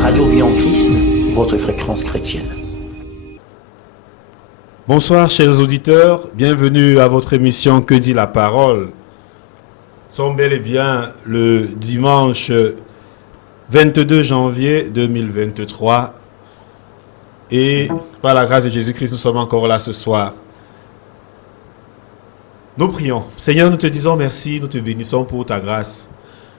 Radio Vie en Christ, votre fréquence chrétienne. Bonsoir chers auditeurs, bienvenue à votre émission Que dit la parole. Nous sommes bel et bien le dimanche 22 janvier 2023 et par la grâce de Jésus-Christ, nous sommes encore là ce soir. Nous prions. Seigneur, nous te disons merci, nous te bénissons pour ta grâce.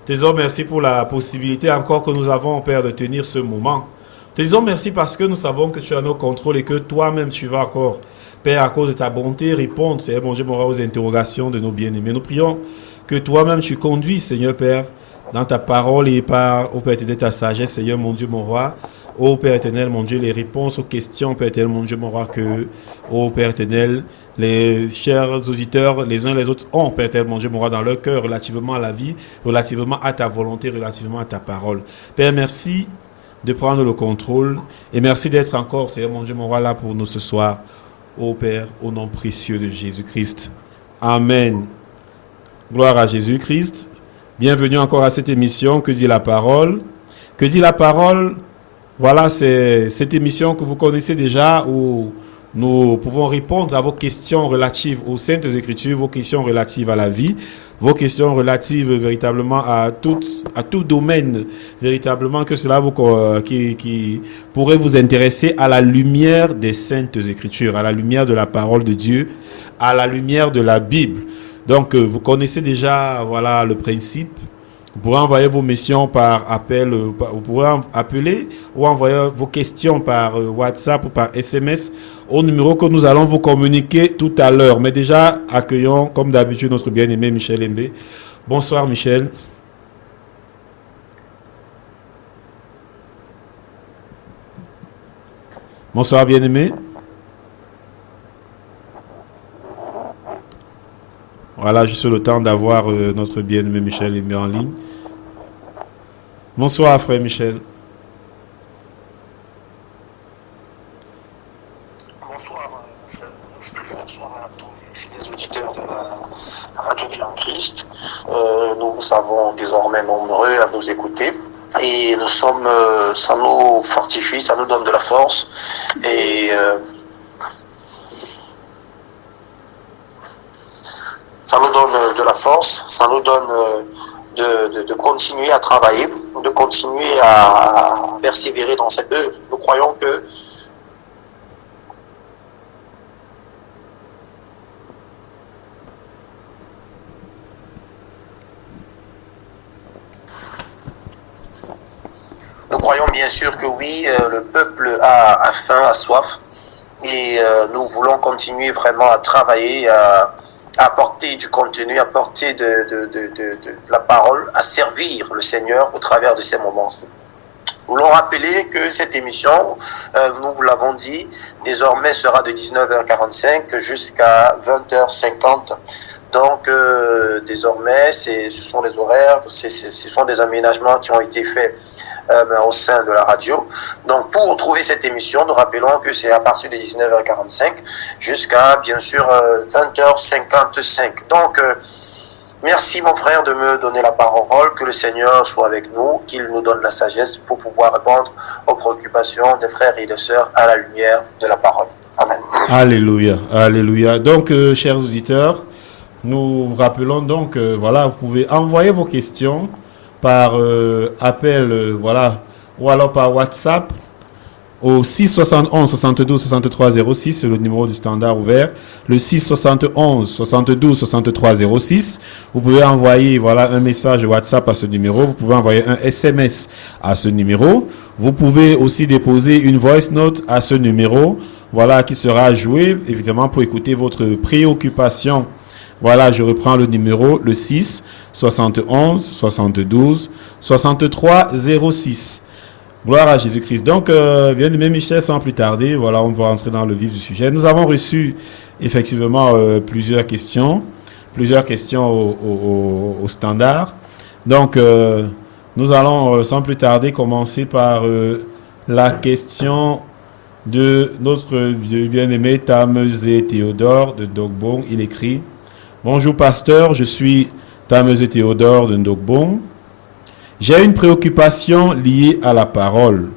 Te disons merci pour la possibilité encore que nous avons, Père, de tenir ce moment. Te disons merci parce que nous savons que tu as nos contrôles et que toi-même tu vas encore, Père, à cause de ta bonté, répondre, Seigneur mon Dieu, aux interrogations de nos bien-aimés. Nous prions que toi-même tu conduis, Seigneur Père, dans ta parole et par, ô Père éternel, ta sagesse, Seigneur mon Dieu, mon roi. Ô Père éternel, mon Dieu, les réponses aux questions, Père éternel, mon Dieu, mon roi, que, ô Père éternel, les chers auditeurs, les uns les autres ont, Père éternel, mon Dieu, mon roi, dans leur cœur, relativement à la vie, relativement à ta volonté, relativement à ta parole. Père, merci de prendre le contrôle et merci d'être encore, Seigneur mon Dieu, mon roi, là pour nous ce soir. Ô Père, au nom précieux de Jésus-Christ. Amen. Gloire à Jésus-Christ. Bienvenue encore à cette émission Que dit la parole. Que dit la parole? Voilà, c'est cette émission que vous connaissez déjà où nous pouvons répondre à vos questions relatives aux Saintes Écritures, vos questions relatives à la vie, vos questions relatives véritablement à tout domaine, véritablement que cela qui pourrait vous intéresser à la lumière des Saintes Écritures, à la lumière de la parole de Dieu, à la lumière de la Bible. Donc, vous connaissez déjà, voilà, le principe. Vous pourrez envoyer vos missions par appel, vous pourrez appeler ou envoyer vos questions par WhatsApp ou par SMS au numéro que nous allons vous communiquer tout à l'heure. Mais déjà, accueillons comme d'habitude notre bien-aimé Michel Mbé. Bonsoir Michel. Bonsoir bien-aimé. Voilà, juste le temps d'avoir notre bien-aimé Michel Mbé en ligne. Bonsoir, frère Michel. Bonsoir, bonsoir à tous les fidèles auditeurs de la Radio Vie en Christ. Nous vous savons désormais nombreux à nous écouter. Et nous sommes, ça nous fortifie, ça nous donne de la force. Et ça nous donne de la force, ça nous donne de continuer à travailler, de continuer à persévérer dans cette œuvre. Nous croyons que nous croyons bien sûr que oui, le peuple a faim, a soif, et nous voulons continuer vraiment à travailler, à apporter du contenu, apporter de la parole, à servir le Seigneur au travers de ces moments. Nous voulons rappeler que cette émission, nous vous l'avons dit, désormais sera de 19h45 jusqu'à 20h50. Donc, désormais, ce sont les horaires, ce sont des aménagements qui ont été faits au sein de la radio. Donc, pour retrouver cette émission, nous rappelons que c'est à partir de 19h45 jusqu'à, bien sûr, 20h55. Donc, merci, mon frère, de me donner la parole, que le Seigneur soit avec nous, qu'il nous donne la sagesse pour pouvoir répondre aux préoccupations des frères et des sœurs à la lumière de la parole. Amen. Alléluia, alléluia. Donc, chers auditeurs, nous rappelons donc, voilà, vous pouvez envoyer vos questions par appel, voilà, ou alors par WhatsApp au 671 72 63 06, c'est le numéro du standard ouvert, le 671 72 63 06. Vous pouvez envoyer, voilà, un message WhatsApp à ce numéro, vous pouvez envoyer un SMS à ce numéro, vous pouvez aussi déposer une voice note à ce numéro, voilà, qui sera joué, évidemment, pour écouter votre préoccupation. Voilà, je reprends le numéro, le 6 71 72 63 06. Gloire à Jésus-Christ. Donc, bien aimé Michel, sans plus tarder, voilà, on va entrer dans le vif du sujet. Nous avons reçu effectivement plusieurs questions au standard. Donc, nous allons sans plus tarder commencer par la question de notre bien-aimé Tamezé Théodore de Ndogbong. Il écrit: Bonjour pasteur, je suis Tamezé Théodore de Ndogbong. J'ai une préoccupation liée à la parole.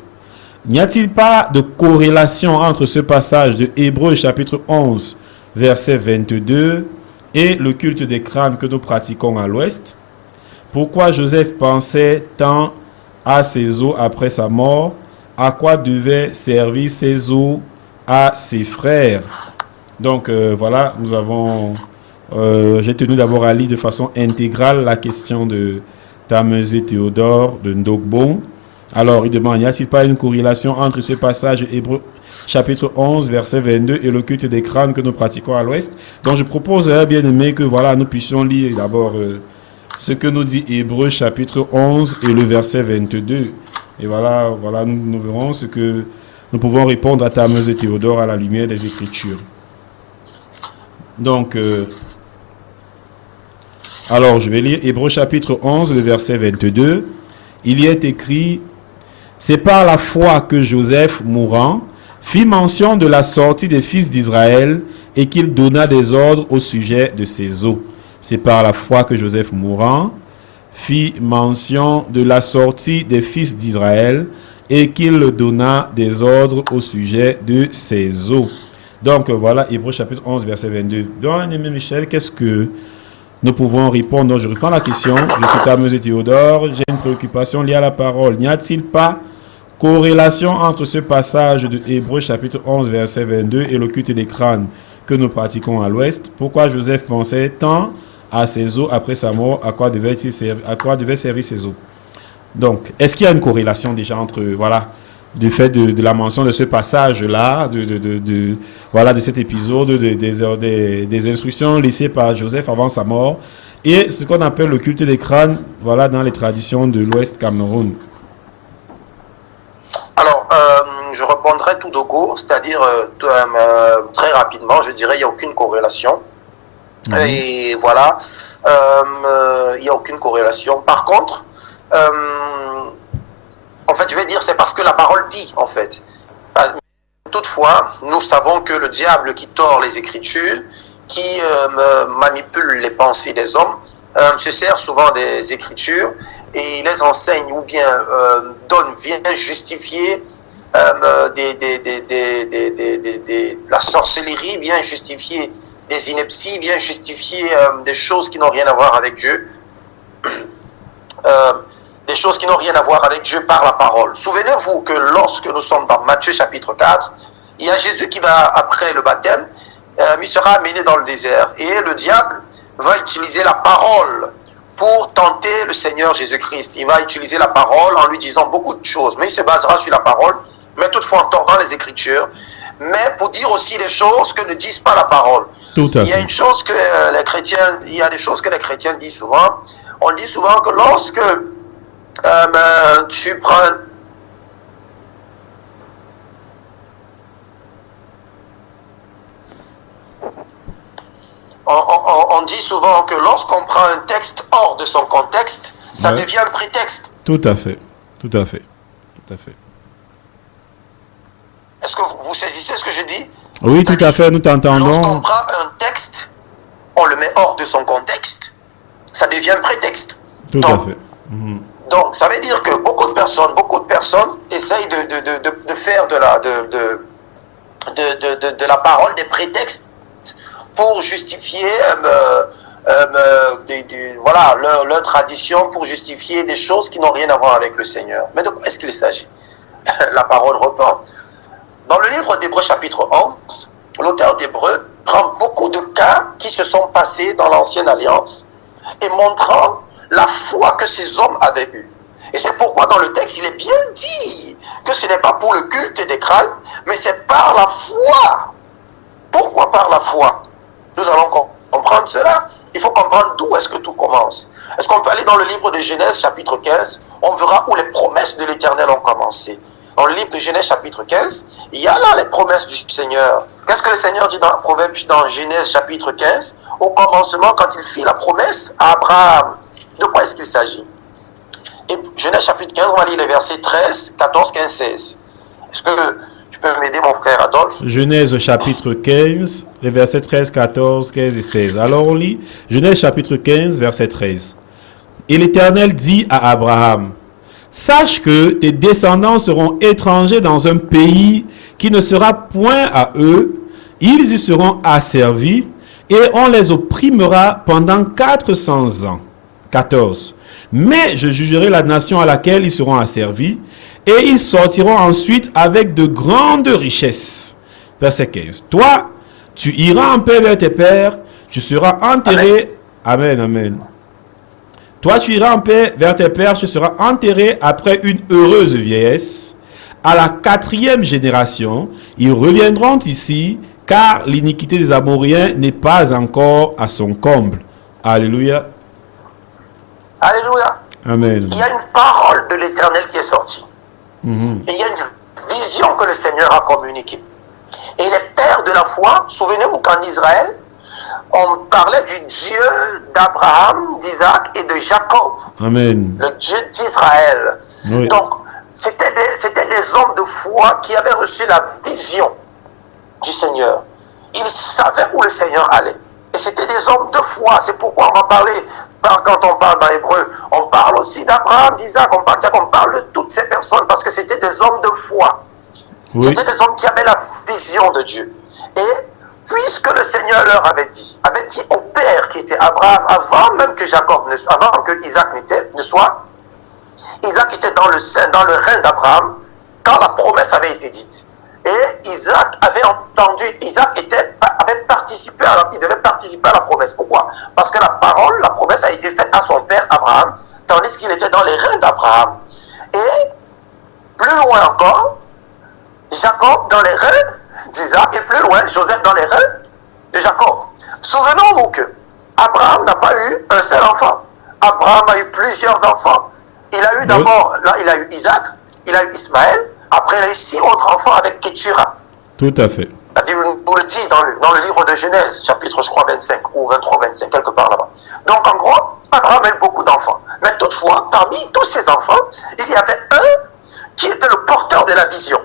N'y a-t-il pas de corrélation entre ce passage de Hébreux chapitre 11, verset 22 et le culte des crânes que nous pratiquons à l'Ouest? Pourquoi Joseph pensait tant à ses os après sa mort? À quoi devaient servir ces os à ses frères? Donc voilà, nous avons... j'ai tenu d'abord à lire de façon intégrale la question de Tamezé Théodore de Ndogbon. Alors, il demande, n'y a-t-il pas une corrélation entre ce passage Hébreux chapitre 11, verset 22 et le culte des crânes que nous pratiquons à l'Ouest? Donc, je proposerais bien aimé que voilà, nous puissions lire d'abord ce que nous dit Hébreux chapitre 11 et le verset 22. Et voilà, nous verrons ce que nous pouvons répondre à Tamezé Théodore à la lumière des Écritures. Donc, alors, je vais lire Hébreux chapitre 11, le verset 22. Il y est écrit: c'est par la foi que Joseph, mourant, fit mention de la sortie des fils d'Israël et qu'il donna des ordres au sujet de ses os. C'est par la foi que Joseph, mourant, fit mention de la sortie des fils d'Israël et qu'il donna des ordres au sujet de ses os. Donc voilà, Hébreux chapitre 11, verset 22. Donc, Michel, qu'est-ce que nous pouvons répondre? Donc, je reprends la question. Je suis Tamezé Théodore. J'ai une préoccupation liée à la parole. N'y a-t-il pas corrélation entre ce passage de Hébreux chapitre 11, verset 22 et le culte des crânes que nous pratiquons à l'Ouest? Pourquoi Joseph pensait tant à ses os après sa mort? À quoi devaient servir ses os? Donc, est-ce qu'il y a une corrélation déjà entre, voilà, du fait de la mention de ce passage-là, de cet épisode, des instructions laissées par Joseph avant sa mort, et ce qu'on appelle le culte des crânes, voilà, dans les traditions de l'Ouest Cameroun? Alors, je répondrai tout de go, c'est-à-dire très rapidement, je dirais il n'y a aucune corrélation. Et voilà, il n'y a aucune corrélation. Par contre, en fait, je vais dire, c'est parce que la parole dit, en fait. Toutefois, nous savons que le diable qui tord les Écritures, qui manipule les pensées des hommes, se sert souvent des Écritures et il les enseigne ou bien vient justifier la sorcellerie, vient justifier des inepties, vient justifier des choses qui n'ont rien à voir avec Dieu. Des choses qui n'ont rien à voir avec Dieu par la parole. Souvenez-vous que lorsque nous sommes dans Matthieu chapitre 4, il y a Jésus qui va, après le baptême, il sera amené dans le désert. Et le diable va utiliser la parole pour tenter le Seigneur Jésus-Christ. Il va utiliser la parole en lui disant beaucoup de choses, mais il se basera sur la parole, mais toutefois en tordant les Écritures, mais pour dire aussi des choses que ne disent pas la parole. Tout à fait. Il y a une chose que les chrétiens, il y a des choses que les chrétiens disent souvent. On dit souvent que lorsque tu prends on dit souvent que lorsqu'on prend un texte hors de son contexte, ça devient un prétexte. Tout à fait, tout à fait, tout à fait. Est-ce que vous saisissez ce que je dis? Oui, tout à fait, nous t'entendons. Lorsqu'on prend un texte, on le met hors de son contexte, ça devient un prétexte. Tout à fait. Donc, ça veut dire que beaucoup de personnes essayent de faire de la parole des prétextes pour justifier voilà, leur tradition, pour justifier des choses qui n'ont rien à voir avec le Seigneur. Mais de quoi est-ce qu'il s'agit? La parole reprend. Dans le livre d'Hébreux chapitre 11, l'auteur d'Hébreux prend beaucoup de cas qui se sont passés dans l'Ancienne Alliance et montrant la foi que ces hommes avaient eue. Et c'est pourquoi dans le texte, il est bien dit que ce n'est pas pour le culte des crânes, mais c'est par la foi. Pourquoi par la foi? Nous allons comprendre cela. Il faut comprendre d'où est-ce que tout commence. Est-ce qu'on peut aller dans le livre de Genèse, chapitre 15? On verra où les promesses de l'Éternel ont commencé. Dans le livre de Genèse, chapitre 15, il y a là les promesses du Seigneur. Qu'est-ce que le Seigneur dit dans Proverbes, dans Genèse, chapitre 15? Au commencement, quand il fit la promesse à Abraham. De quoi est-ce qu'il s'agit? Et Genèse, chapitre 15, on va lire les versets 13, 14, 15, 16. Est-ce que tu peux m'aider, mon frère Adolphe? Genèse chapitre 15, les versets 13, 14, 15 et 16. Alors on lit Genèse chapitre 15, verset 13. Et l'Éternel dit à Abraham, sache que tes descendants seront étrangers dans un pays qui ne sera point à eux, ils y seront asservis, et on les opprimera pendant 400 ans. 14. Mais je jugerai la nation à laquelle ils seront asservis, et ils sortiront ensuite avec de grandes richesses. Verset 15. Toi, tu iras en paix vers tes pères, tu seras enterré. Amen, amen. Toi, tu iras en paix vers tes pères, tu seras enterré après une heureuse vieillesse. À la 4e génération, ils reviendront ici, car l'iniquité des Amoréens n'est pas encore à son comble. Alléluia. Alléluia. Amen. Il y a une parole de l'Éternel qui est sortie. Et il y a une vision que le Seigneur a communiquée. Et les pères de la foi, souvenez-vous qu'en Israël, on parlait du Dieu d'Abraham, d'Isaac et de Jacob. Amen. Le Dieu d'Israël. Oui. Donc, c'était des hommes de foi qui avaient reçu la vision du Seigneur. Ils savaient où le Seigneur allait. Et c'était des hommes de foi. C'est pourquoi on va parler, quand on parle dans l'hébreu, on parle aussi d'Abraham, d'Isaac, on parle de toutes ces personnes parce que c'était des hommes de foi. Oui. C'était des hommes qui avaient la vision de Dieu. Et puisque le Seigneur leur avait dit au père qui était Abraham, avant même que avant que Isaac ne soit, Isaac était dans le règne d'Abraham quand la promesse avait été dite. Et Isaac avait entendu, avait participé il devait participer à la promesse. Pourquoi? Parce que la promesse a été faite à son père Abraham, tandis qu'il était dans les reins d'Abraham. Et plus loin encore, Jacob dans les reins d'Isaac, et plus loin, Joseph dans les reins de Jacob. Souvenons-nous que Abraham n'a pas eu un seul enfant. Abraham a eu plusieurs enfants. Il a eu d'abord, là, il a eu Isaac, il a eu Ismaël, après il a eu 6 autres enfants avec Kétura. Tout à fait. La Bible nous le dit dans le livre de Genèse, chapitre, je crois, 25 ou 23-25, quelque part là-bas. Donc, en gros, Abraham a eu beaucoup d'enfants. Mais toutefois, parmi tous ces enfants, il y avait un qui était le porteur de la vision,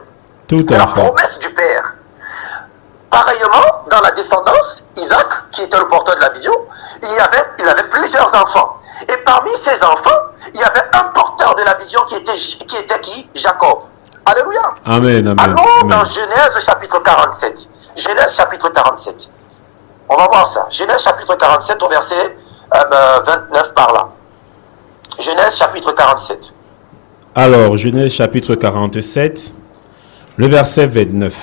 de la promesse du Père. Pareillement, dans la descendance, Isaac, qui était le porteur de la vision, il avait plusieurs enfants. Et parmi ces enfants, il y avait un porteur de la vision qui était qui? Jacob. Alléluia. Amen, amen. Allons dans Genèse chapitre 47. Genèse chapitre 47. On va voir ça. Genèse chapitre 47 au verset 29 par là. Genèse chapitre 47. Alors, Genèse chapitre 47, le verset 29.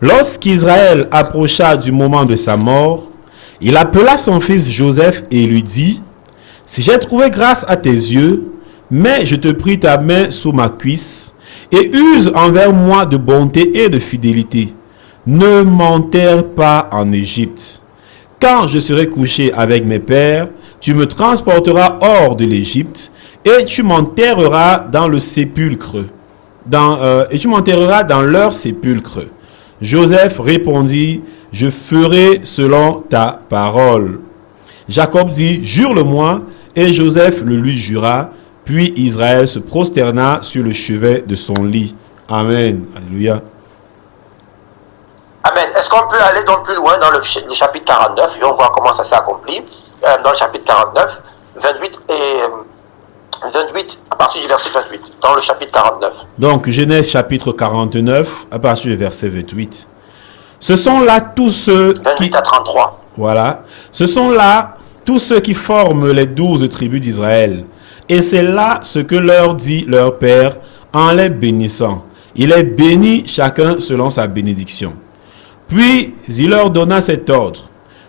Lorsqu'Israël approcha du moment de sa mort, il appela son fils Joseph et lui dit, « Si j'ai trouvé grâce à tes yeux, mais je te prie ta main sous ma cuisse, et use envers moi de bonté et de fidélité. Ne m'enterre pas en Égypte. Quand je serai couché avec mes pères, tu me transporteras hors de l'Égypte, et tu m'enterreras dans le sépulcre, et tu m'enterreras dans leur sépulcre. » Joseph répondit, « Je ferai selon ta parole. » Jacob dit, « Jure-le-moi. » Et Joseph le lui jura. Puis Israël se prosterna sur le chevet de son lit. Amen. Alléluia. Amen. Est-ce qu'on peut aller donc plus loin dans le chapitre 49 et on voit comment ça s'est accompli. Dans le chapitre 49, 28 à partir du verset 28. Dans le chapitre 49. Donc, Genèse chapitre 49, à partir du verset 28. Ce sont là tous ceux 28 à 33. Voilà. Ce sont là tous ceux qui forment les 12 tribus d'Israël. Et c'est là ce que leur dit leur père en les bénissant. Il les bénit chacun selon sa bénédiction. Puis il leur donna cet ordre.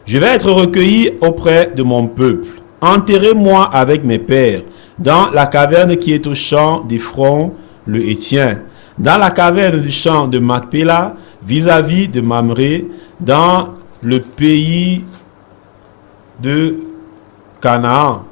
Je vais être recueilli auprès de mon peuple. Enterrez-moi avec mes pères dans la caverne qui est au champ d'Ephron, le Hétien, dans la caverne du champ de Macpéla, vis-à-vis de Mamré, dans le pays de Canaan.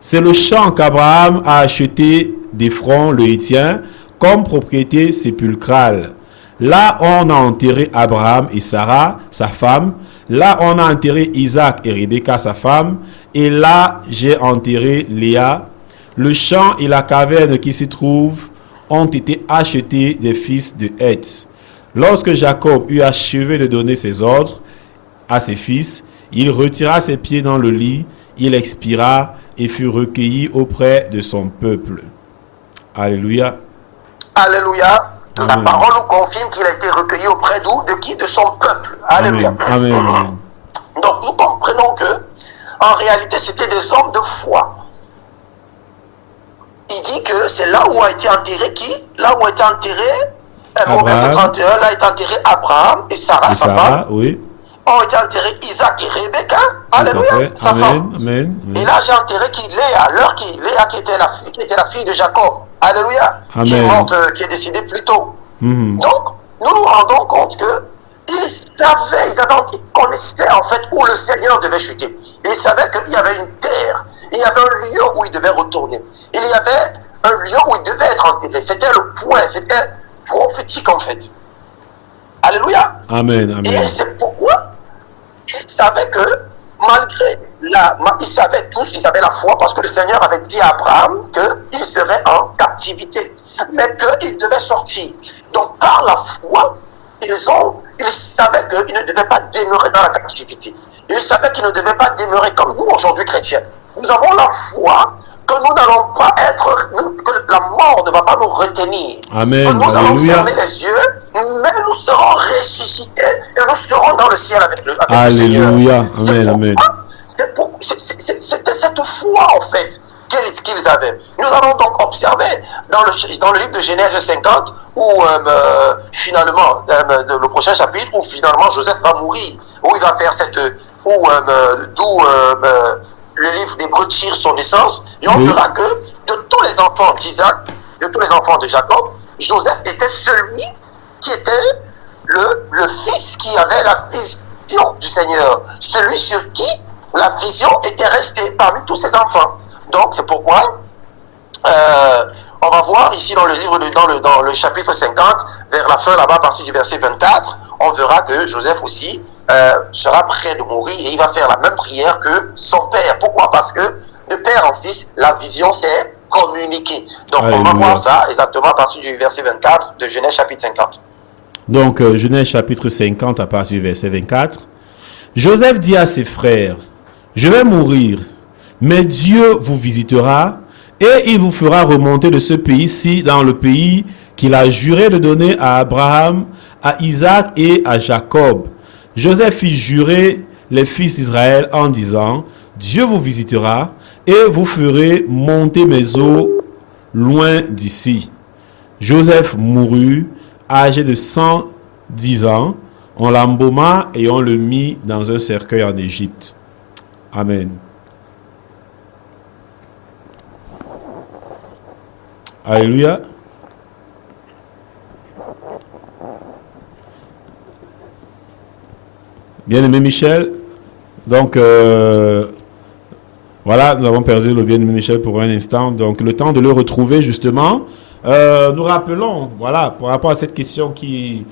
C'est le champ qu'Abraham a acheté d'Ephron, le Hétien, comme propriété sépulcrale. Là, on a enterré Abraham et Sarah, sa femme. Là, on a enterré Isaac et Rebecca, sa femme. Et là, j'ai enterré Léa. Le champ et la caverne qui s'y trouvent ont été achetés des fils de Heth. Lorsque Jacob eut achevé de donner ses ordres à ses fils, il retira ses pieds dans le lit, il expira, et fut recueilli auprès de son peuple. Alléluia. Alléluia. La Amen. parole nous confirme qu'il a été recueilli auprès d'où? De qui? De son peuple. Alléluia. Amen. Amen. Donc nous comprenons que en réalité c'était des hommes de foi. Il dit que c'est là où a été enterré qui? Là où a été enterré, au verset 31, là est enterré Abraham et Sarah, sa femme. Oui. Ont été enterrés Isaac et Rebecca. Alléluia. Sa femme. Amen. Et là j'ai enterré qui? Léa, Léa qui était la fille de Jacob. Alléluia. Amen. Qui est morte, qui est décédée plus tôt. Donc, nous nous rendons compte que ils connaissaient en fait où le Seigneur devait chuter. Ils savaient qu'il y avait une terre, il y avait un lieu où il devait retourner. Il y avait un lieu où il devait être enterré. C'était le point, c'était prophétique en fait. Alléluia. Amen. Amen. Et c'est pourquoi ils savaient que malgré ils savaient tous, ils avaient la foi parce que le Seigneur avait dit à Abraham qu'il serait en captivité, mais qu'il devait sortir. Donc par la foi, ils savaient qu'ils ne devaient pas demeurer dans la captivité. Ils savaient qu'ils ne devaient pas demeurer comme nous aujourd'hui chrétiens. Nous avons la foi que nous n'allons pas que la mort ne va pas nous retenir. Amen. Que nous allons Alléluia. fermer les yeux, mais nous serons ressuscités et nous serons dans le ciel avec le Seigneur. Alléluia. Amen. Amen. C'était cette foi en fait qu'ils avaient. Nous allons donc observer dans le livre de Genèse 50 où finalement, le prochain chapitre, où finalement Joseph va mourir, où il va faire d'où le livre d'Hébreux tire son essence, et on verra que de tous les enfants d'Isaac, de tous les enfants de Jacob, Joseph était celui qui était le fils qui avait la vision du Seigneur, celui sur qui la vision était restée parmi tous ses enfants. Donc c'est pourquoi on va voir ici dans le livre, dans le chapitre 50, vers la fin là-bas, à partir du verset 24, on verra que Joseph aussi sera près de mourir et il va faire la même prière que son père. Pourquoi? Parce que de père en fils, la vision s'est communiquée. Donc on va voir ça exactement à partir du verset 24 de Genèse chapitre 50. Donc Genèse chapitre 50 à partir du verset 24. Joseph dit à ses frères: je vais mourir, mais Dieu vous visitera et il vous fera remonter de ce pays-ci dans le pays qu'il a juré de donner à Abraham, à Isaac et à Jacob. Joseph fit jurer les fils d'Israël en disant: Dieu vous visitera et vous ferez monter mes eaux loin d'ici. Joseph mourut, âgé de 110 ans. On l'embauma et on le mit dans un cercueil en Égypte. Amen. Alléluia. Bien-aimé Michel, donc voilà, nous avons perdu le bien-aimé Michel pour un instant, donc le temps de le retrouver justement. Nous rappelons, voilà, par rapport à cette question qui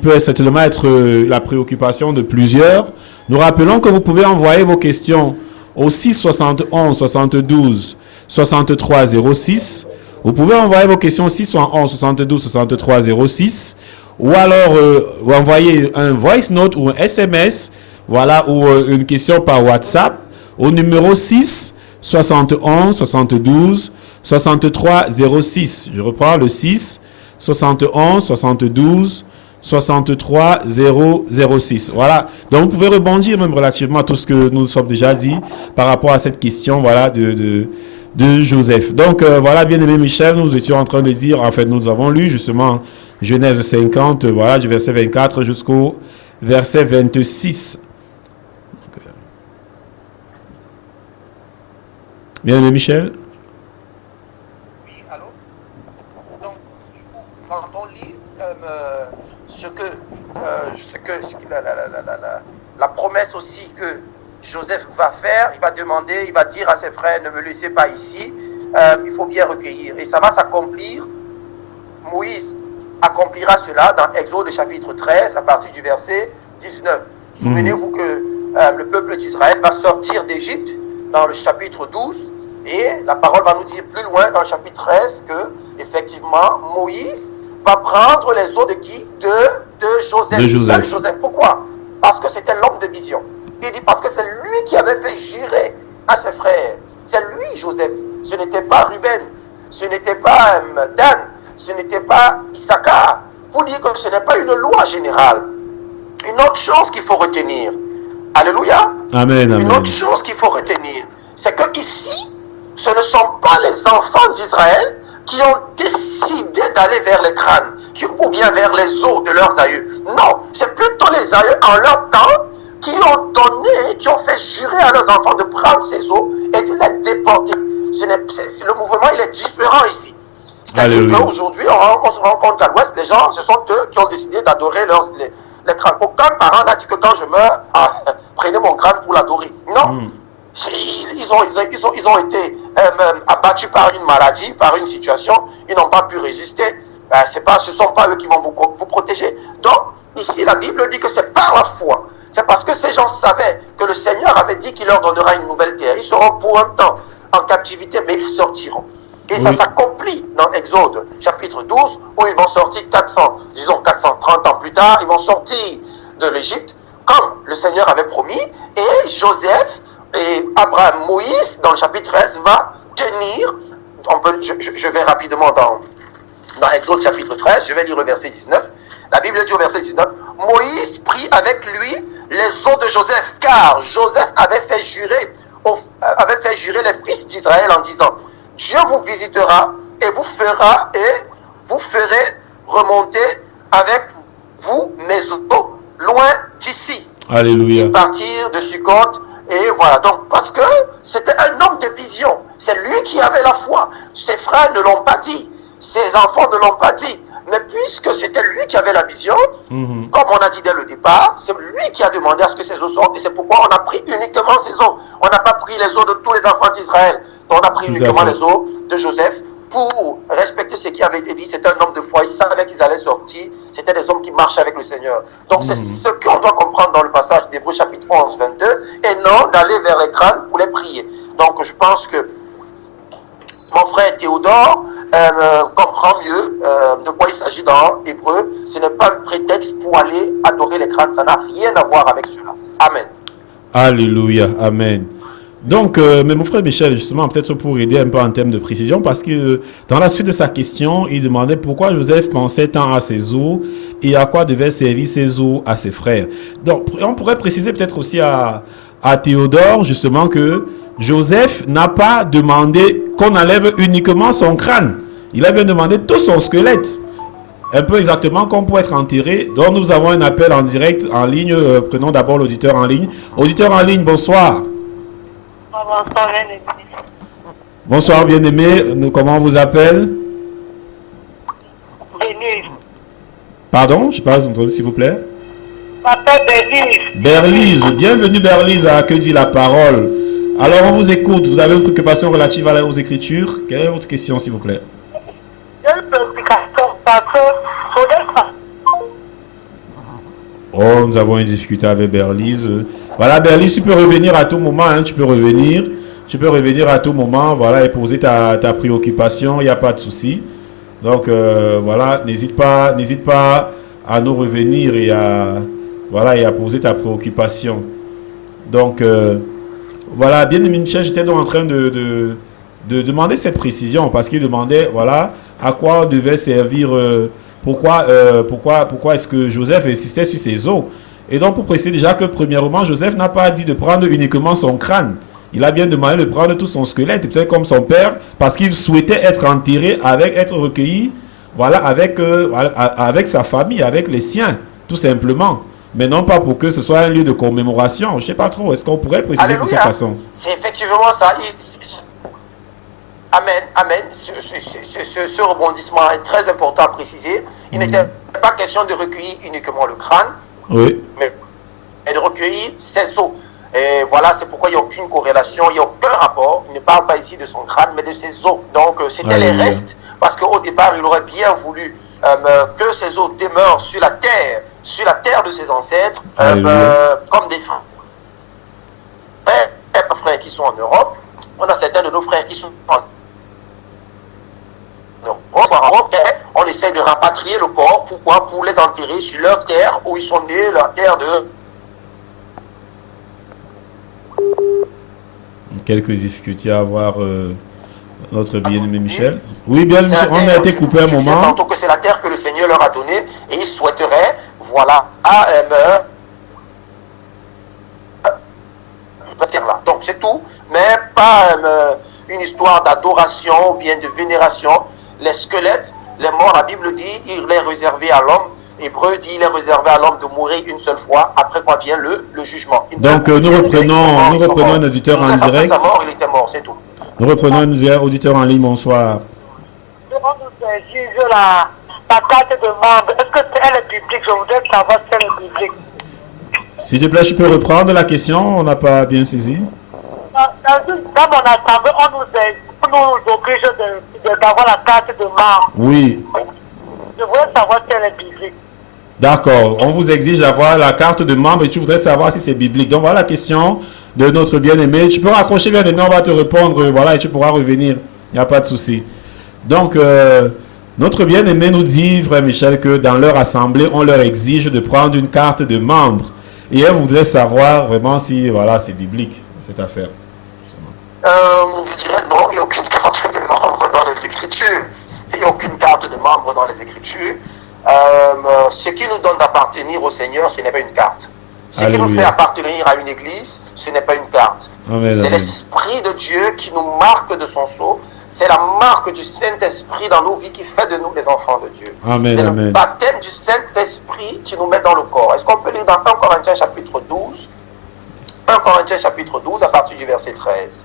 peut certainement être la préoccupation de plusieurs, nous rappelons que vous pouvez envoyer vos questions au 6 71 72 63 06. Vous pouvez envoyer vos questions au 6 71 72 63 06. Ou alors vous envoyez un voice note ou un SMS, voilà, ou une question par WhatsApp au numéro 6 71 72 63 06. Je reprends le 6 71 72 63 006. Voilà. Donc vous pouvez rebondir même relativement à tout ce que nous sommes déjà dit par rapport à cette question, voilà, de Joseph. Donc voilà, bien-aimé Michel, nous étions en train de dire, en fait, nous avons lu justement Genèse 50, voilà, du verset 24 jusqu'au verset 26. Bien-aimé Michel? Oui, allô? Donc, du coup, quand on lit la promesse aussi que Joseph va faire, il va demander, il va dire à ses frères: ne me laissez pas ici, il faut bien recueillir. Et ça va s'accomplir. Moïse accomplira cela dans Exode chapitre 13 à partir du verset 19. Souvenez-vous que le peuple d'Israël va sortir d'Égypte dans le chapitre 12 et la parole va nous dire plus loin dans le chapitre 13 que effectivement Moïse va prendre les eaux de qui? De Joseph. Joseph. Pourquoi? Parce que c'était l'homme de vision. Il dit parce que c'est lui qui avait fait jurer à ses frères C'est lui, Joseph. Ce n'était pas Ruben, ce n'était pas Dan, ce n'était pas Issachar. Pour dire que ce n'est pas une loi générale. Une autre chose qu'il faut retenir. Alléluia. Amen, amen. Une autre chose qu'il faut retenir, c'est que ici, ce ne sont pas les enfants d'Israël qui ont décidé d'aller vers les crânes ou bien vers les os de leurs aïeux. Non, c'est plutôt les aïeux en leur temps qui ont donné, qui ont fait jurer à leurs enfants de prendre ces os et de les déporter. Le mouvement, il est différent ici. C'est-à-dire qu'aujourd'hui, on se rend compte qu'à l'Ouest, les gens, ce sont eux qui ont décidé d'adorer les crânes. Aucun parent n'a dit que quand je meurs, prenez mon crâne pour l'adorer. Non. Ils ont été abattus par une maladie, par une situation, ils n'ont pas pu résister. Ce ne sont pas eux qui vont vous protéger. Donc, ici, la Bible dit que c'est par la foi. C'est parce que ces gens savaient que le Seigneur avait dit qu'il leur donnera une nouvelle terre. Ils seront pour un temps en captivité, mais ils sortiront. Et ça s'accomplit dans Exode, chapitre 12, où ils vont sortir 430 ans plus tard, ils vont sortir de l'Égypte, comme le Seigneur avait promis, et Joseph et Abraham, Moïse, dans le chapitre 13, va tenir, je vais rapidement dans Exode chapitre 13, je vais lire le verset 19, la Bible dit au verset 19, Moïse prit avec lui les os de Joseph, car Joseph avait fait jurer les fils d'Israël en disant, Dieu vous visitera et vous ferez remonter avec vous mes os loin d'ici. Alléluia. Et partir de Sukkot. Et voilà, donc parce que c'était un homme de vision. C'est lui qui avait la foi. Ses frères ne l'ont pas dit. Ses enfants ne l'ont pas dit. Mais puisque c'était lui qui avait la vision, comme on a dit dès le départ, c'est lui qui a demandé à ce que ses os sortent. Et c'est pourquoi on a pris uniquement ses os. On n'a pas pris les os de tous les enfants d'Israël. On a pris uniquement les os de Joseph pour respecter ce qui avait été dit. C'était un homme de foi. Il savait qu'ils allaient sortir. C'était des hommes qui marchaient avec le Seigneur. Donc c'est ce qu'on doit comprendre dans le passage d'Hébreux chapitre 11, 22, et non d'aller vers les crânes pour les prier. Donc je pense que mon frère Théodore comprend mieux de quoi il s'agit dans Hébreux. Ce n'est pas un prétexte pour aller adorer les crânes. Ça n'a rien à voir avec cela. Amen. Alléluia. Amen. Donc, mais mon frère Michel, justement, peut-être pour aider un peu en termes de précision, parce que dans la suite de sa question, il demandait pourquoi Joseph pensait tant à ses os et à quoi devaient servir ses os à ses frères. Donc, on pourrait préciser peut-être aussi à Théodore, justement, que Joseph n'a pas demandé qu'on enlève uniquement son crâne. Il a bien demandé tout son squelette. Un peu exactement comme pour être enterré. Donc, nous avons un appel en direct, en ligne. Prenons d'abord l'auditeur en ligne. Auditeur en ligne, bonsoir. Bonsoir, bien-aimé. Bonsoir, bien-aimé. Comment on vous appelle? Denise. Pardon, je n'ai pas entendu, s'il vous plaît. Je m'appelle Denise. Berlise, bienvenue Berlise à Que dit la parole. Alors, on vous écoute. Vous avez une préoccupation relative aux Écritures. Quelle est votre question, s'il vous plaît? J'ai une préoccupation parce que Oh, nous avons une difficulté avec Berlise. Voilà, Berlise, tu peux revenir à tout moment. Hein, tu peux revenir. Tu peux revenir à tout moment. Voilà, et poser ta préoccupation. Il n'y a pas de souci. Donc, voilà, n'hésite pas à nous revenir et à poser ta préoccupation. Donc, voilà, bien aimé Michel, j'étais donc en train de demander cette précision parce qu'il demandait, voilà, à quoi devait servir... Pourquoi est-ce que Joseph insistait sur ses os? Et donc, pour préciser déjà que, premièrement, Joseph n'a pas dit de prendre uniquement son crâne. Il a bien demandé de prendre tout son squelette, et peut-être comme son père, parce qu'il souhaitait être enterré, être recueilli, voilà, avec sa famille, avec les siens, tout simplement. Mais non pas pour que ce soit un lieu de commémoration. Je ne sais pas trop, est-ce qu'on pourrait préciser de cette façon? C'est effectivement ça. Amen, amen. Ce rebondissement est très important à préciser. Il n'était pas question de recueillir uniquement le crâne, oui, mais de recueillir ses os. Et voilà, c'est pourquoi il n'y a aucune corrélation, il n'y a aucun rapport. Il ne parle pas ici de son crâne, mais de ses os. Donc, c'était les restes, parce qu'au départ, il aurait bien voulu que ses os demeurent sur la terre de ses ancêtres, comme des frères qui sont en Europe. On a certains de nos frères qui sont en Europe. On essaie de rapatrier le corps. Pourquoi? Pour les enterrer sur leur terre où ils sont nés, leur terre de... quelques difficultés à avoir notre bien-aimé Michel. Oui, bien, C'est la on a terre. été coupé un Je disais moment. tantôt que c'est la terre que le Seigneur leur a donnée et ils souhaiteraient, voilà, là. Donc c'est tout, mais pas une histoire d'adoration ou bien de vénération. Les squelettes, les morts, la Bible dit, il est réservé à l'homme. Hébreu dit, il est réservé à l'homme de mourir une seule fois, après quoi vient le jugement. Donc nous reprenons un auditeur en direct. Il était mort, c'est tout. Nous reprenons un auditeur en ligne, bonsoir. On nous exige la carte de membre. Est-ce que elle est biblique? Je voudrais savoir si elle est biblique. S'il te plaît, je peux reprendre la question, on n'a pas bien saisi. Dans mon assemblée, on nous oblige d'avoir la carte de membre. Oui, Je voudrais savoir si elle est biblique. d'accord. On vous exige d'avoir la carte de membre et tu voudrais savoir si c'est biblique. Donc voilà la question de notre bien-aimé. Tu peux raccrocher, bien-aimé, on va te répondre. Voilà, et tu pourras revenir. Il n'y a pas de souci. Donc, notre bien-aimé nous dit, frère Michel, que dans leur assemblée, on leur exige de prendre une carte de membre. Et elle voudrait savoir vraiment si, voilà, c'est biblique, cette affaire. Je dirais non, il n'y a aucune carte de membre dans les Écritures. Il n'y a aucune carte de membre dans les Écritures. Ce qui nous donne d'appartenir au Seigneur, ce n'est pas une carte. Ce qui nous fait appartenir à une église, ce n'est pas une carte. C'est l'Esprit de Dieu qui nous marque de son sceau. C'est la marque du Saint-Esprit dans nos vies qui fait de nous des enfants de Dieu. C'est le baptême du Saint-Esprit qui nous met dans le corps. Est-ce qu'on peut lire dans 1 Corinthiens chapitre 12 1 Corinthiens chapitre 12 à partir du verset 13.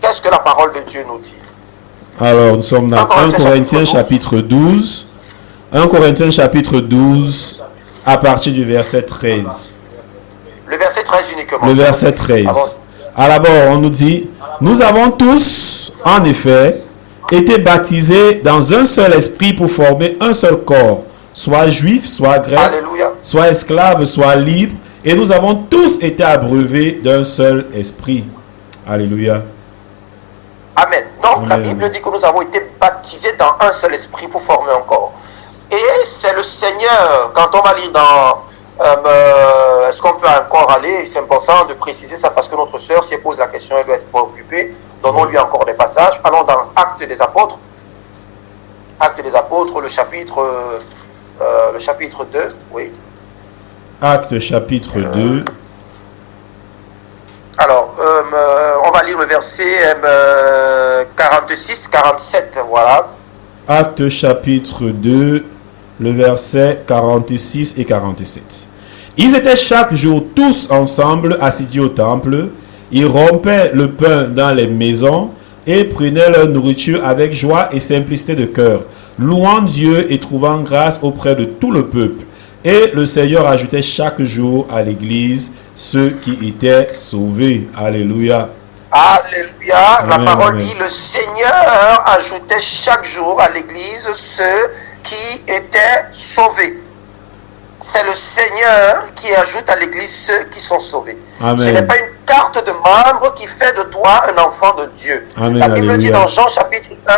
Qu'est-ce que la parole de Dieu nous dit? Alors, nous sommes dans 1 Corinthiens chapitre 12. 1 Corinthiens chapitre 12 à partir du verset 13. Le verset 13 uniquement. Le verset 13. À l'abord, on nous dit, nous avons tous, en effet, été baptisés dans un seul esprit pour former un seul corps, soit juif, soit grec, Alléluia. soit esclave, soit libre, et nous avons tous été abreuvés d'un seul esprit. Alléluia. Amen. Donc, Amen. la Bible dit que nous avons été baptisés dans un seul esprit pour former un corps. Et c'est le Seigneur, quand on va lire dans... est-ce qu'on peut encore aller? C'est important de préciser ça parce que notre sœur, si elle pose la question, elle doit être préoccupée. Donnons-lui encore des passages. Allons dans Actes des Apôtres. Actes des Apôtres, le chapitre 2, oui. Actes chapitre 2. Alors, on va lire le verset 46, 47, voilà. Actes chapitre 2, le verset 46 et 47. Ils étaient chaque jour tous ensemble assidus au temple. Ils rompaient le pain dans les maisons et prenaient leur nourriture avec joie et simplicité de cœur, louant Dieu et trouvant grâce auprès de tout le peuple. Et le Seigneur ajoutait chaque jour à l'église ceux qui étaient sauvés. Alléluia. Alléluia. La Amen, parole amen. dit, le Seigneur ajoutait chaque jour à l'église ceux qui étaient sauvés. C'est le Seigneur qui ajoute à l'église ceux qui sont sauvés. Amen. Ce n'est pas une carte de membre qui fait de toi un enfant de Dieu. Amen, La Bible dit alléluia. dans Jean chapitre 1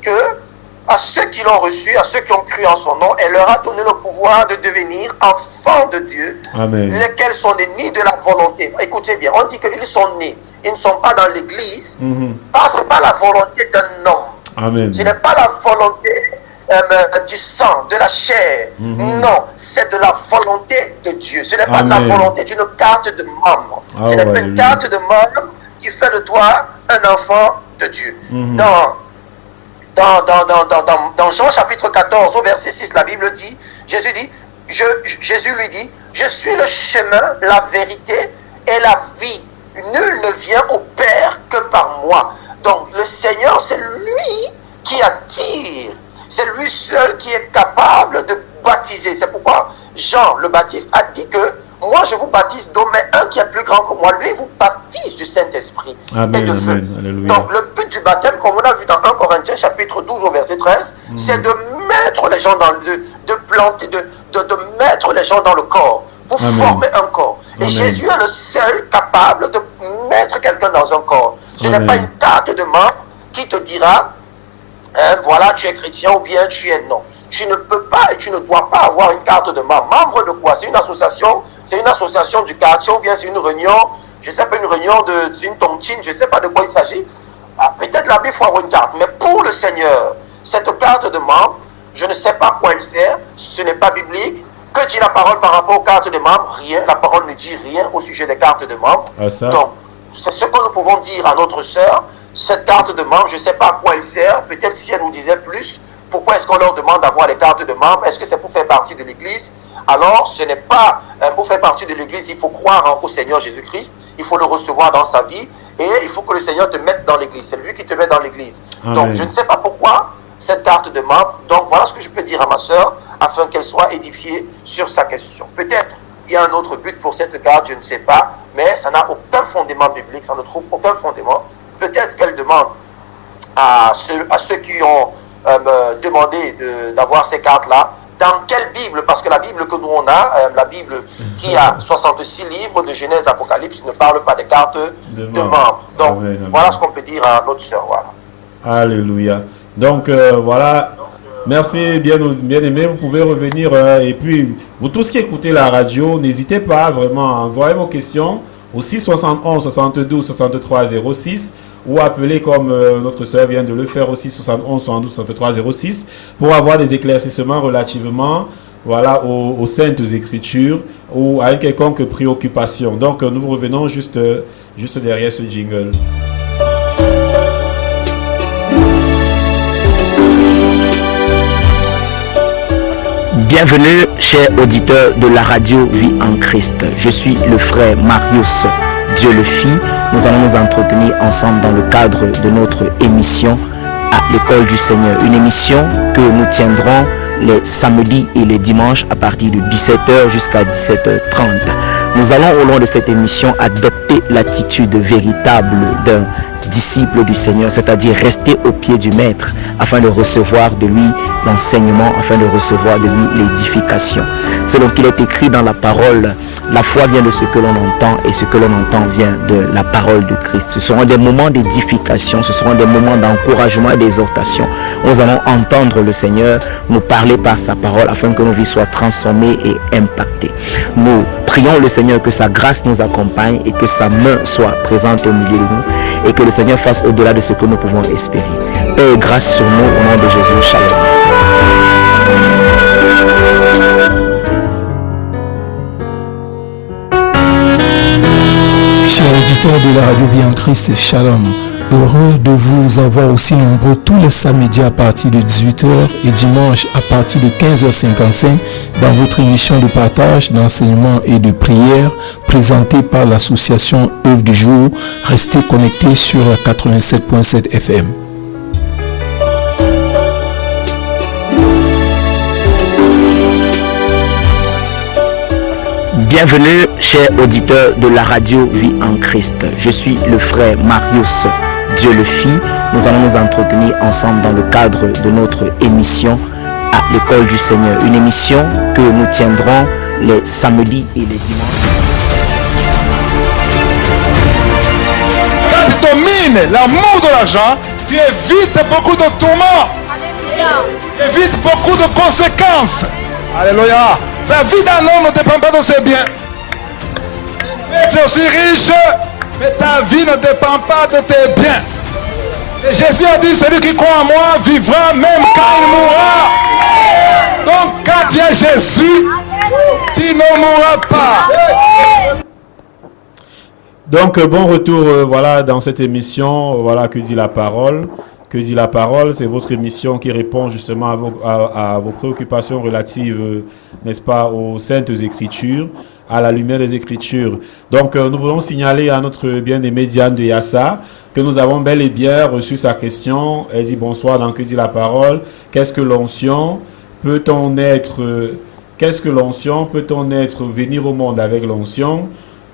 que à ceux qui l'ont reçu, à ceux qui ont cru en son nom, elle leur a donné le pouvoir de devenir enfants de Dieu, Amen. lesquels sont les nés de la volonté. Écoutez bien, on dit qu'ils sont nés. Ils ne sont pas dans l'église, parce que ce n'est pas la volonté d'un homme. Amen. Ce n'est pas la volonté du sang, de la chair. Non, c'est de la volonté de Dieu. Ce n'est pas de la Amen. volonté d'une carte de membre. Ah, Ce n'est pas une alléluia. carte de membre qui fait de toi un enfant de Dieu. Dans Jean chapitre 14 au verset 6, la Bible dit, Jésus lui dit, je suis le chemin, la vérité et la vie. Nul ne vient au Père que par moi. Donc le Seigneur, c'est lui qui attire. C'est lui seul qui est capable de baptiser. C'est pourquoi Jean le Baptiste a dit que moi je vous baptise d'eau, mais un qui est plus grand que moi, lui il vous baptise du Saint-Esprit et Amen, de feu. amen, alléluia. Donc le but du baptême, comme on a vu dans 1 Corinthiens chapitre 12 au verset 13, c'est de mettre les gens dans de planter, de mettre les gens dans le corps pour Amen. former un corps. Et Amen. Jésus est le seul capable de mettre quelqu'un dans un corps. Ce n'est Amen. pas une carte de membre qui te dira voilà, tu es chrétien ou bien tu es non. Tu ne peux pas et tu ne dois pas avoir une carte de membre. Membre de quoi? C'est une association du quartier ou bien c'est une réunion je ne sais pas, une réunion d'une tontine, je ne sais pas de quoi il s'agit. Ah, peut-être l'abbé faut avoir une carte, mais pour le Seigneur, cette carte de membre, je ne sais pas à quoi elle sert, ce n'est pas biblique. Que dit la parole par rapport aux cartes de membres? Rien, la parole ne dit rien au sujet des cartes de membres. Donc, c'est ce que nous pouvons dire à notre sœur. Cette carte de membre, je ne sais pas à quoi elle sert, peut-être si elle nous disait plus, pourquoi est-ce qu'on leur demande d'avoir les cartes de membres? Est-ce que c'est pour faire partie de l'Église? Alors, ce n'est pas pour faire partie de l'Église, il faut croire au Seigneur Jésus-Christ, il faut le recevoir dans sa vie, et il faut que le Seigneur te mette dans l'Église. C'est lui qui te met dans l'Église. Donc, je ne sais pas pourquoi cette carte de membre. Donc, voilà ce que je peux dire à ma sœur, afin qu'elle soit édifiée sur sa question. Peut-être il y a un autre but pour cette carte, je ne sais pas, mais ça n'a aucun fondement biblique, ça ne trouve aucun fondement. Peut-être qu'elle demande à ceux qui ont demandé d'avoir ces cartes-là, dans quelle Bible? Parce que la Bible que nous on a, la Bible qui a 66 livres de Genèse, Apocalypse, ne parle pas des cartes de membres. Donc, voilà ce qu'on peut dire à notre sœur. Voilà. Alléluia. Donc, voilà. Merci, bien aimé. Vous pouvez revenir. Et puis, vous tous qui écoutez la radio, n'hésitez pas vraiment à envoyer vos questions au 671 72 63 06 ou appeler comme notre soeur vient de le faire aussi 71 72 63 06 pour avoir des éclaircissements relativement aux Saintes Écritures ou à une quelconque préoccupation. Donc, nous revenons juste derrière ce jingle. Bienvenue, chers auditeurs de la radio Vie en Christ. Je suis le frère Marius Dieu le fit. Nous allons nous entretenir ensemble dans le cadre de notre émission à l'école du Seigneur. Une émission que nous tiendrons les samedis et les dimanches à partir de 17h jusqu'à 17h30. Nous allons au long de cette émission adopter l'attitude véritable d'un disciple du Seigneur, c'est-à-dire rester au pied du Maître afin de recevoir de lui l'enseignement, afin de recevoir de lui l'édification. Selon qu'il est écrit dans la parole, la foi vient de ce que l'on entend et ce que l'on entend vient de la parole de Christ. Ce seront des moments d'édification, ce seront des moments d'encouragement et d'exhortation. Nous allons entendre le Seigneur nous parler par sa parole afin que nos vies soient transformées et impactées. Nous prions le Seigneur que sa grâce nous accompagne et que sa main soit présente au milieu de nous et que le Seigneur fasse au-delà de ce que nous pouvons espérer. Paix et grâce sur nous au nom de Jésus. Shalom. Chers auditeurs de la radio Vie en Christ, Shalom. Heureux de vous avoir aussi nombreux tous les samedis à partir de 18h et dimanche à partir de 15h55 dans votre émission de partage, d'enseignement et de prière présentée par l'association Œuvre du Jour. Restez connectés sur 87.7 FM. Bienvenue, chers auditeurs de la radio Vie en Christ. Je suis le frère Marius Dieu le fit. Nous allons nous entretenir ensemble dans le cadre de notre émission à l'école du Seigneur. Une émission que nous tiendrons les samedis et les dimanches. Quand tu domines l'amour de l'argent, tu évites beaucoup de tourments. Tu évites beaucoup de conséquences. Alléluia. La vie d'un homme ne dépend pas de ses biens. Tu es aussi riche, mais ta vie ne dépend pas de tes biens. Et Jésus a dit, celui qui croit en moi vivra même quand il mourra. Donc quand tu es Jésus, tu ne mourras pas. Donc, bon retour dans cette émission. Voilà, que dit la parole. Que dit la parole? C'est votre émission qui répond justement à vos préoccupations relatives, n'est-ce pas, aux Saintes Écritures, à la lumière des Écritures. Donc, nous voulons signaler à notre bien-aimée Diane de Yassa que nous avons bel et bien reçu sa question. Elle dit bonsoir, dans Que dit la parole? Qu'est-ce que l'onction? Peut-on être, venir au monde avec l'onction?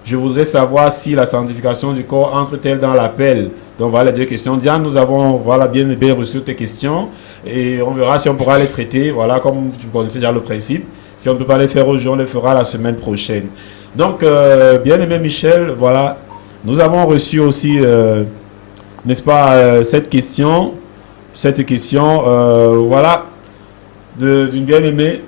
Je voudrais savoir si la sanctification du corps entre-t-elle dans l'appel. Donc voilà les deux questions. Diane, nous avons bien reçu tes questions et on verra si on pourra les traiter. Voilà, comme vous connaissez déjà le principe. Si on ne peut pas les faire aujourd'hui, on les fera la semaine prochaine. Donc, bien-aimé Michel, voilà, nous avons reçu aussi, n'est-ce pas, cette question, d'une bien-aimée.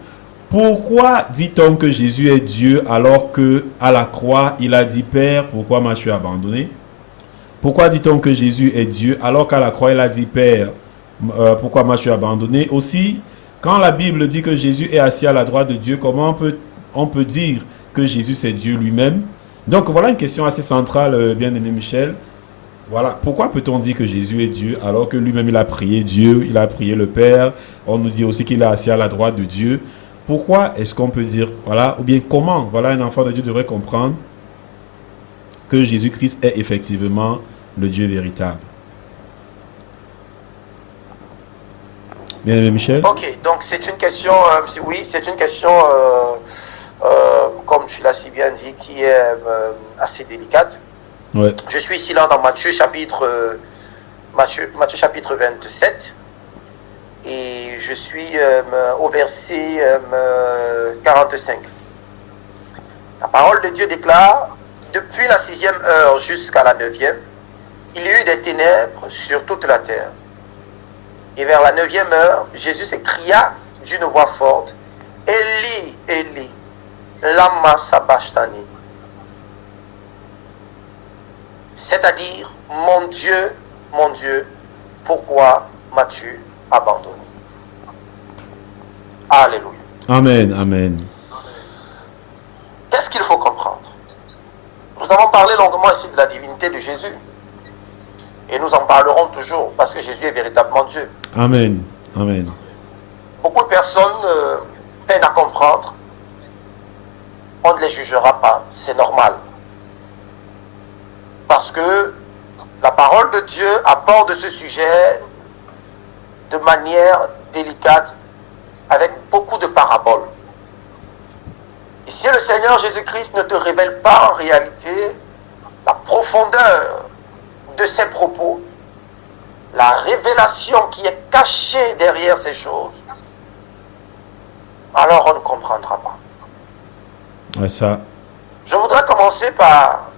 Pourquoi dit-on que Jésus est Dieu alors que à la croix, il a dit Père, pourquoi m'as-tu abandonné? Pourquoi dit-on que Jésus est Dieu alors qu'à la croix, il a dit Père, pourquoi m'as-tu abandonné? Aussi, quand la Bible dit que Jésus est assis à la droite de Dieu, comment on peut dire que Jésus c'est Dieu lui-même? Donc voilà une question assez centrale, bien-aimé Michel. Voilà, pourquoi peut-on dire que Jésus est Dieu alors que lui-même il a prié Dieu, il a prié le Père? On nous dit aussi qu'il est assis à la droite de Dieu. Pourquoi est-ce qu'on peut dire, voilà, ou bien comment, voilà, un enfant de Dieu devrait comprendre que Jésus-Christ est effectivement le Dieu véritable? Bien-aimé Michel? Ok, donc c'est une question, oui, c'est une question, comme tu l'as si bien dit, qui est assez délicate. Ouais. Je suis ici là dans Matthieu chapitre 27 et je suis au verset 45. La parole de Dieu déclare: depuis la 6e heure jusqu'à la 9e, il y eut des ténèbres sur toute la terre. Et vers la 9e heure, Jésus s'écria d'une voix forte: Eli, Eli, lama sabachthani. C'est-à-dire, mon Dieu, pourquoi m'as-tu abandonné? Alléluia. Amen, amen. Qu'est-ce qu'il faut comprendre? Nous avons parlé longuement ici de la divinité de Jésus. Et nous en parlerons toujours parce que Jésus est véritablement Dieu. Amen, amen. Beaucoup de personnes peinent à comprendre. On ne les jugera pas, c'est normal. Parce que la parole de Dieu aborde ce sujet de manière délicate, avec beaucoup de paraboles. Et si le Seigneur Jésus-Christ ne te révèle pas en réalité la profondeur de ses propos, la révélation qui est cachée derrière ces choses, alors on ne comprendra pas. Ouais, ça. Je voudrais commencer par,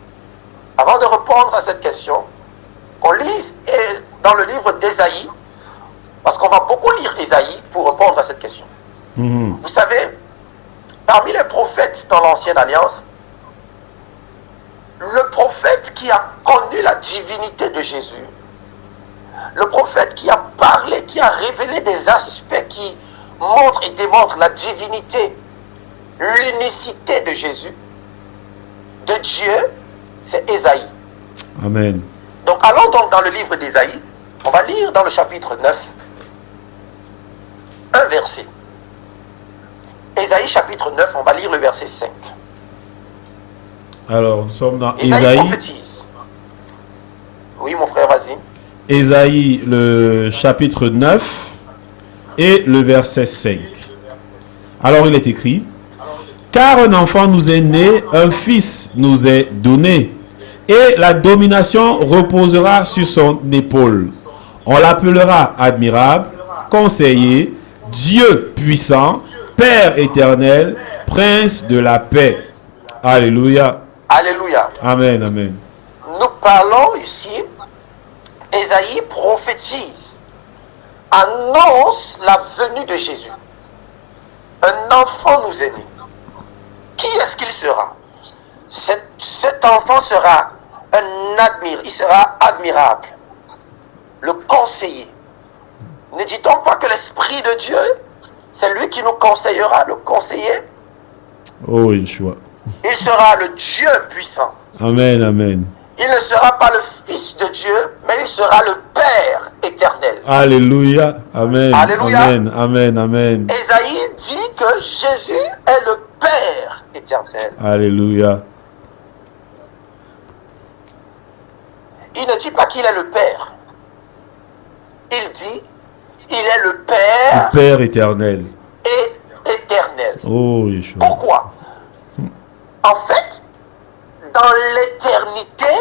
avant de répondre à cette question, qu'on lise dans le livre d'Ésaïe, parce qu'on va beaucoup lire Ésaïe pour répondre à cette question. Vous savez, parmi les prophètes dans l'Ancienne Alliance, le prophète qui a connu la divinité de Jésus, le prophète qui a parlé, qui a révélé des aspects qui montrent et démontrent la divinité, l'unicité de Jésus, de Dieu, c'est Ésaïe. Amen. Donc allons donc dans le livre d'Ésaïe, on va lire dans le chapitre 9, un verset. Ésaïe chapitre 9, on va lire le verset 5. Alors, nous sommes dans Ésaïe prophétise. Oui, mon frère, vas-y. Ésaïe, le chapitre 9 et le verset 5. Alors, il est écrit: car un enfant nous est né, un fils nous est donné, et la domination reposera sur son épaule. On l'appellera admirable, conseiller, Dieu puissant, Père éternel, Prince de la paix. Alléluia. Alléluia. Amen, amen. Nous parlons ici, Ésaïe prophétise, annonce la venue de Jésus. Un enfant nous est né. Qui est-ce qu'il sera? Cet enfant sera il sera admirable, le conseiller. Ne dit-on pas que l'Esprit de Dieu, c'est lui qui nous conseillera, le conseiller? Oh, Yeshua. Il sera le Dieu puissant. Amen, amen. Il ne sera pas le Fils de Dieu, mais il sera le Père éternel. Alléluia. Amen. Alléluia. Amen, amen, amen. Ésaïe dit que Jésus est le Père éternel. Alléluia. Il ne dit pas qu'il est le Père. Il dit, il est le Père, Le Père éternel. et éternel. Oh, Yeshua. Pourquoi? En fait, dans l'éternité,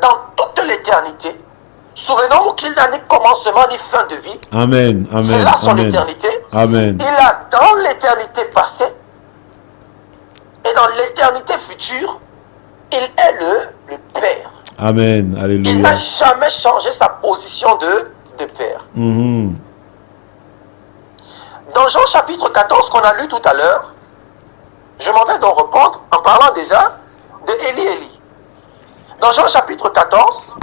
dans toute l'éternité, souvenons-nous qu'il n'a ni commencement ni fin de vie. Amen, amen. C'est là son amen. éternité. Amen. Il a dans l'éternité passée et dans l'éternité future, il est le Père. Amen. Il Alléluia. n'a jamais changé sa position de Père. Mhm. Dans Jean chapitre 14 qu'on a lu tout à l'heure, je m'en vais donc reprendre en parlant déjà de Élie. Dans Jean chapitre 14,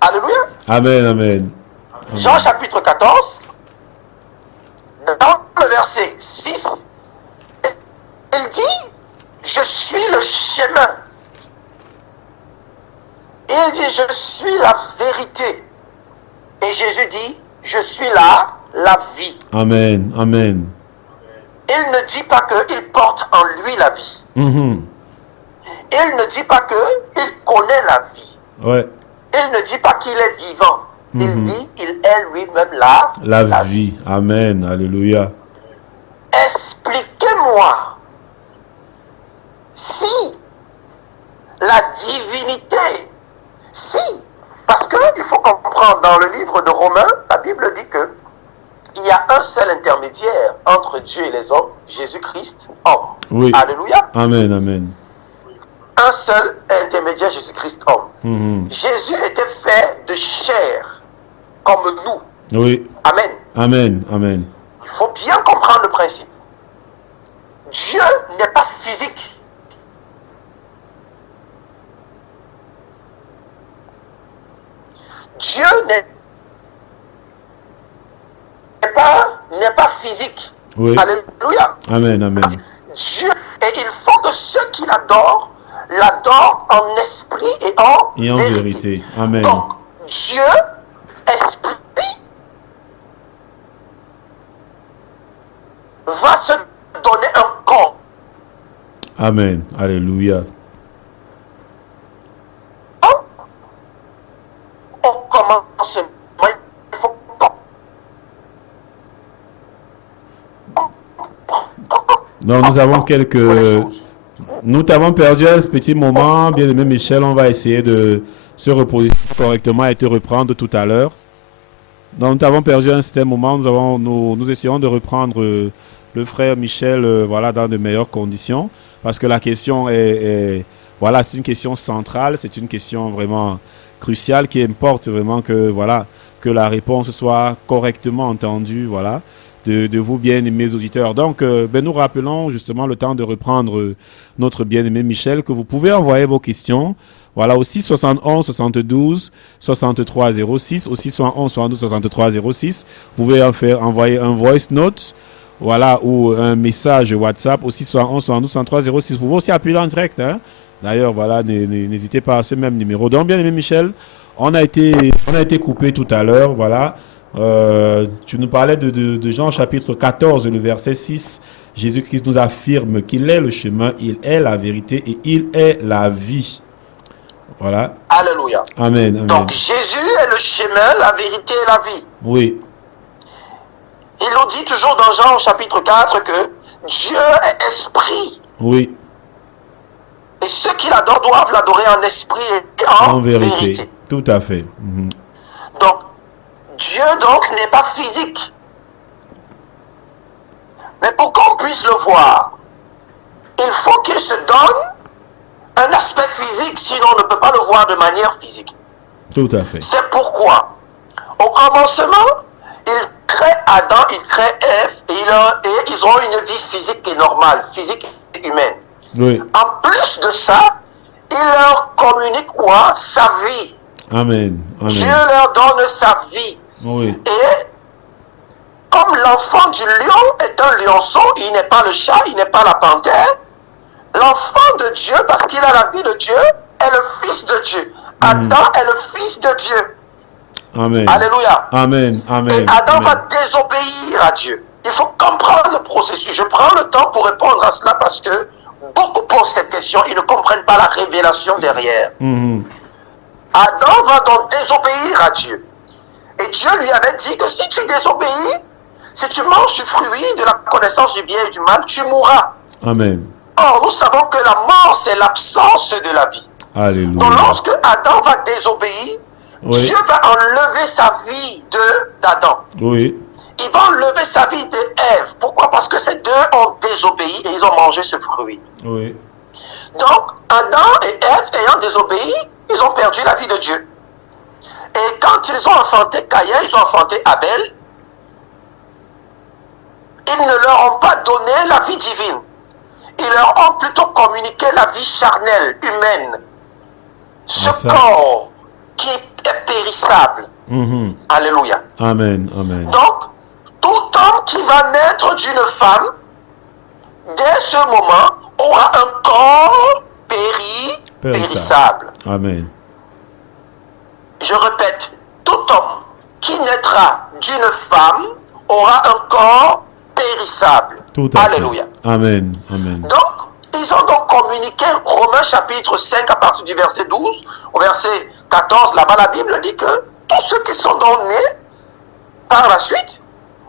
alléluia. Amen, amen. Jean chapitre 14, dans le verset 6, il dit, je suis le chemin. Et il dit, je suis la vérité. Et Jésus dit, je suis la vie. Amen, amen. Il ne dit pas qu'il porte en lui la vie. Mhm. Il ne dit pas qu'il connaît la vie. Ouais. Il ne dit pas qu'il est vivant. Il dit qu'il est lui-même La vie. Amen, alléluia. Expliquez-moi si la divinité, parce qu'il faut comprendre, dans le livre de Romains, la Bible dit que il y a un seul intermédiaire entre Dieu et les hommes, Jésus-Christ, homme. Oui. Alléluia. Amen, amen. Un seul intermédiaire, Jésus-Christ, homme. Jésus était fait de chair, comme nous. Oui. Amen. Amen, amen. Il faut bien comprendre le principe. Dieu n'est pas physique. Dieu n'est pas physique. Oui. Alléluia. Amen, amen. Dieu, et il faut que ceux qui l'adorent en esprit et en vérité. Amen. Donc, Dieu, esprit, va se donner un corps. Amen. Alléluia. Au commencement, il faut Donc nous avons Nous t'avons perdu un petit moment, bien-aimé Michel. On va essayer de se repositionner correctement et te reprendre tout à l'heure. Donc nous t'avons perdu un certain moment. Nous essayons de reprendre le frère Michel voilà, dans de meilleures conditions. Parce que la question voilà, c'est une question centrale. C'est une question vraiment cruciale qui importe vraiment que la réponse soit correctement entendue. Voilà. De vous bien-aimés auditeurs. Donc, nous rappelons justement le temps de reprendre notre bien-aimé Michel, que vous pouvez envoyer vos questions. Voilà, aussi 71 72 63 06, aussi 71 72 63 06. Vous pouvez envoyer un voice note, voilà, ou un message WhatsApp, aussi 71 72 63 06. Vous pouvez aussi appeler en direct, hein. D'ailleurs, voilà, n'hésitez pas à ce même numéro. Donc, bien-aimé Michel, on a été coupé tout à l'heure, voilà. Tu nous parlais de Jean chapitre 14, le verset 6. Jésus-Christ nous affirme qu'il est le chemin, il est la vérité et il est la vie. Voilà. Alléluia. Amen, amen. Donc Jésus est le chemin, la vérité et la vie. Oui. Il nous dit toujours dans Jean chapitre 4 que Dieu est esprit. Oui. Et ceux qui l'adorent doivent l'adorer en esprit et en vérité. Tout à fait. Donc, Dieu donc n'est pas physique. Mais pour qu'on puisse le voir, il faut qu'il se donne un aspect physique, sinon on ne peut pas le voir de manière physique. Tout à fait. C'est pourquoi, au commencement, il crée Adam, il crée Ève, et ils ont une vie physique et normale, physique et humaine. Oui. En plus de ça, il leur communique quoi? Sa vie. Amen. Amen. Dieu leur donne sa vie. Oui. Et comme l'enfant du lion est un lionceau, il n'est pas le chat, il n'est pas la panthère, l'enfant de Dieu, parce qu'il a la vie de Dieu, est le fils de Dieu. Adam est le fils de Dieu. Amen. Alléluia. Amen. Amen. Et Adam Amen. va désobéir à Dieu. Il faut comprendre le processus. Je prends le temps pour répondre à cela parce que beaucoup posent cette question, ils ne comprennent pas la révélation derrière. Adam va donc désobéir à Dieu. Et Dieu lui avait dit que si tu désobéis, si tu manges du fruit de la connaissance du bien et du mal, tu mourras. Amen. Or, nous savons que la mort, c'est l'absence de la vie. Alléluia. Donc, lorsque Adam va désobéir, Oui. Dieu va enlever sa vie d'Adam. Oui. Il va enlever sa vie d'Ève. Pourquoi? Parce que ces deux ont désobéi et ils ont mangé ce fruit. Oui. Donc, Adam et Ève ayant désobéi, ils ont perdu la vie de Dieu. Et quand ils ont enfanté Caïn, ils ont enfanté Abel. ils ne leur ont pas donné la vie divine. Ils leur ont plutôt communiqué la vie charnelle, humaine. Ce corps qui est périssable. Alléluia. Amen. Amen. Donc, tout homme qui va naître d'une femme, dès ce moment, aura un corps périssable. Amen. Je répète, tout homme qui naîtra d'une femme aura un corps périssable. Tout à Alléluia. fait. Amen. Amen. Donc, ils ont donc communiqué Romains chapitre 5 à partir du verset 12 au verset 14. Là-bas, la Bible dit que tous ceux qui sont donc nés par la suite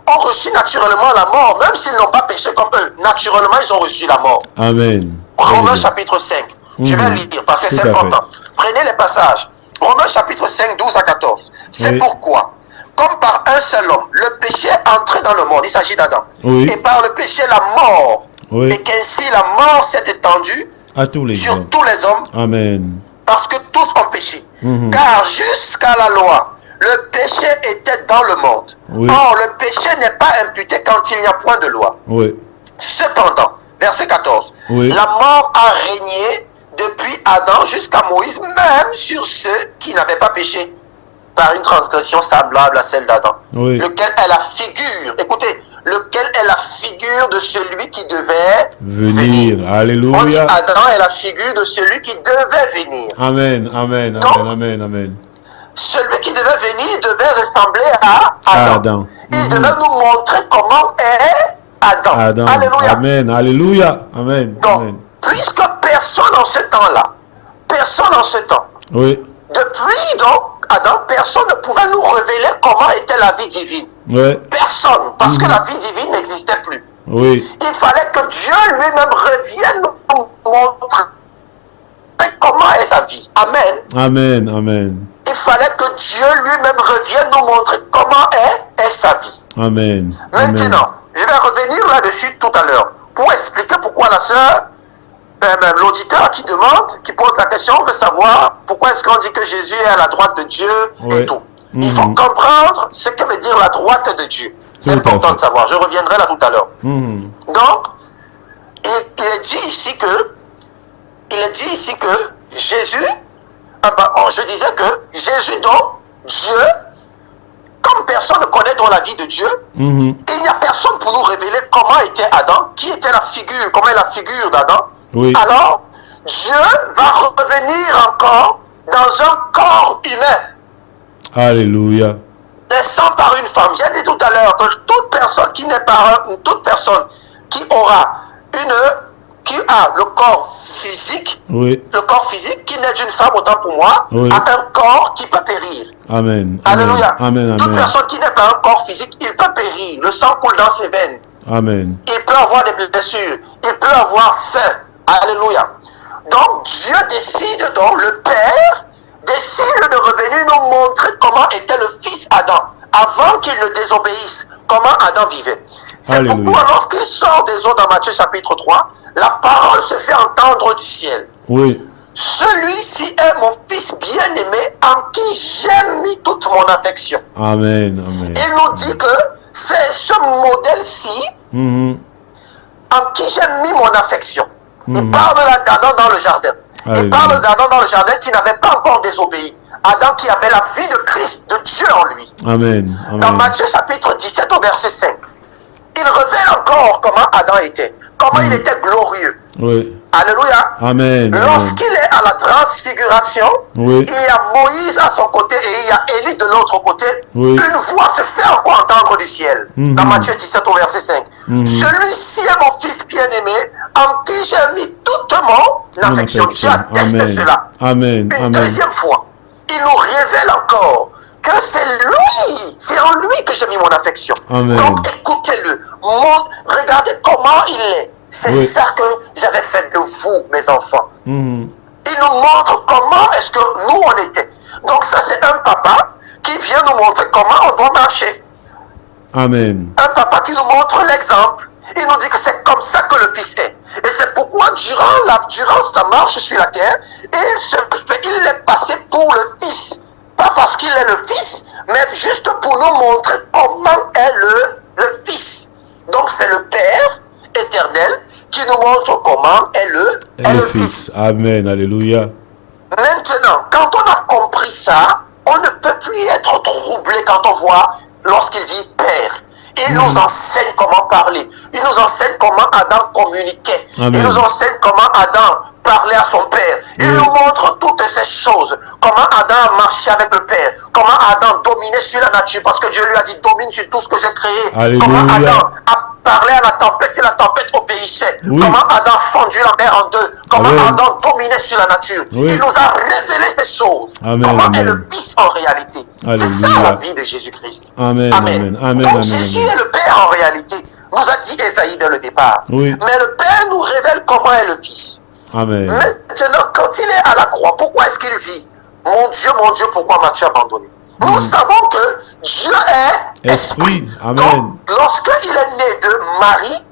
ont reçu naturellement la mort, même s'ils n'ont pas péché comme eux. Naturellement, ils ont reçu la mort. Amen. Romains chapitre 5. Je vais lire parce que c'est important. Prenez les passages. Romains chapitre 5, 12 à 14. C'est pourquoi, comme par un seul homme, le péché est entré dans le monde. Il s'agit d'Adam. Et par le péché, la mort. Et qu'ainsi la mort s'est étendue à tous les sur hommes. tous les hommes. Amen. Parce que tous ont péché. Car jusqu'à la loi, le péché était dans le monde. Or, le péché n'est pas imputé quand il n'y a point de loi. Cependant, verset 14, la mort a régné depuis Adam jusqu'à Moïse, même sur ceux qui n'avaient pas péché, par une transgression semblable à celle d'Adam. Lequel est la figure, écoutez, lequel est la figure de celui qui devait venir. Alléluia. On dit Adam est la figure de celui qui devait venir. Amen, amen, Donc, amen, amen. Celui qui devait venir devait ressembler à Adam. Il devait nous montrer comment est Adam. Alléluia. Amen, alléluia. Amen. Donc, amen. puisque personne en ce temps-là, depuis donc Adam, personne ne pouvait nous révéler comment était la vie divine. Personne, parce que la vie divine n'existait plus. Il fallait que Dieu lui-même revienne nous montrer comment est sa vie. Amen. Amen, amen. Il fallait que Dieu lui-même revienne nous montrer comment est sa vie. Amen. Maintenant, je vais revenir là-dessus tout à l'heure pour expliquer pourquoi la sœur, même l'auditeur qui demande, qui pose la question, veut savoir pourquoi est-ce qu'on dit que Jésus est à la droite de Dieu et tout. Il faut comprendre ce que veut dire la droite de Dieu. C'est important de savoir. Je reviendrai là tout à l'heure. Donc, il est dit ici que Jésus, je disais que Jésus, donc, Dieu, comme personne ne connaît dans la vie de Dieu, il n'y a personne pour nous révéler comment était Adam, qui était la figure, comment est la figure d'Adam. Alors, Dieu va revenir encore dans un corps humain. Alléluia. Naissant par une femme. J'ai dit tout à l'heure que toute personne qui a le corps physique, qui naît d'une femme, autant pour moi, a un corps qui peut périr. Amen. Alléluia. Amen. Toute personne qui n'est pas un corps physique, il peut périr. Le sang coule dans ses veines. Amen. Il peut avoir des blessures. Il peut avoir faim. Alléluia. Donc Dieu décide, donc le Père décide de revenir nous montrer comment était le fils Adam avant qu'il ne désobéisse, comment Adam vivait. C'est pourquoi lorsqu'il sort des eaux dans Matthieu chapitre 3, la parole se fait entendre du ciel. Celui-ci est mon fils bien-aimé en qui j'ai mis toute mon affection. Amen. Amen. Il nous dit que c'est ce modèle-ci en qui j'ai mis mon affection. Il parle d'Adam dans le jardin. Il parle d'Adam dans le jardin qui n'avait pas encore désobéi. Adam qui avait la vie de Christ, de Dieu en lui. Amen. Dans Matthieu chapitre 17 au verset 5, il révèle encore comment Adam était, comment il était glorieux. Alléluia. Amen. Lorsqu'il est à la transfiguration, il y a Moïse à son côté et il y a Élie de l'autre côté. Une voix se fait encore entendre du ciel. Dans Matthieu 17 au verset 5. Celui-ci est mon fils bien-aimé en qui j'ai mis toute mon affection. Dieu atteste cela. Amen. Une deuxième fois, il nous révèle encore que c'est en lui que j'ai mis mon affection. Donc écoutez-le, regardez comment il est. C'est ça que j'avais fait de vous, mes enfants. Il nous montre comment est-ce que nous on était. Donc ça c'est un papa qui vient nous montrer comment on doit marcher. Amen. Un papa qui nous montre l'exemple. Il nous dit que c'est comme ça que le fils est. Et c'est pourquoi durant sa marche sur la terre, il est passé pour le fils. Pas parce qu'il est le fils, mais juste pour nous montrer comment est le fils. Donc c'est le Père éternel qui nous montre comment est le Fils. Amen, alléluia. Maintenant, quand on a compris ça, on ne peut plus être troublé quand on voit lorsqu'il dit Père. Il nous enseigne comment parler. Il nous enseigne comment Adam communiquait. Amen. Il nous enseigne comment Adam parlait à son Père. Il nous montre toutes ces choses. Comment Adam a marché avec le Père. Comment Adam dominait sur la nature. Parce que Dieu lui a dit domine sur tout ce que j'ai créé. Alléluia. Comment Adam a parlé à la tempête et la tempête obéissait. Oui. Comment Adam a fendu la mer en deux. Comment Amen. Adam dominait sur la nature. Oui. Il nous a révélé ces choses. Amen, Comment amen. est le Fils en réalité. C'est ça Alléluia. la vie de Jésus-Christ. Amen, amen, amen, Donc amen, Jésus amen. est le Père en réalité. Nous a dit Esaïe dès le départ. Oui. Mais le Père nous révèle comment est le Fils. Amen. Maintenant, quand il est à la croix, pourquoi est-ce qu'il dit mon Dieu, pourquoi m'as-tu abandonné? Nous savons que Dieu est esprit. Amen. Donc, lorsqu'il est né de Marie,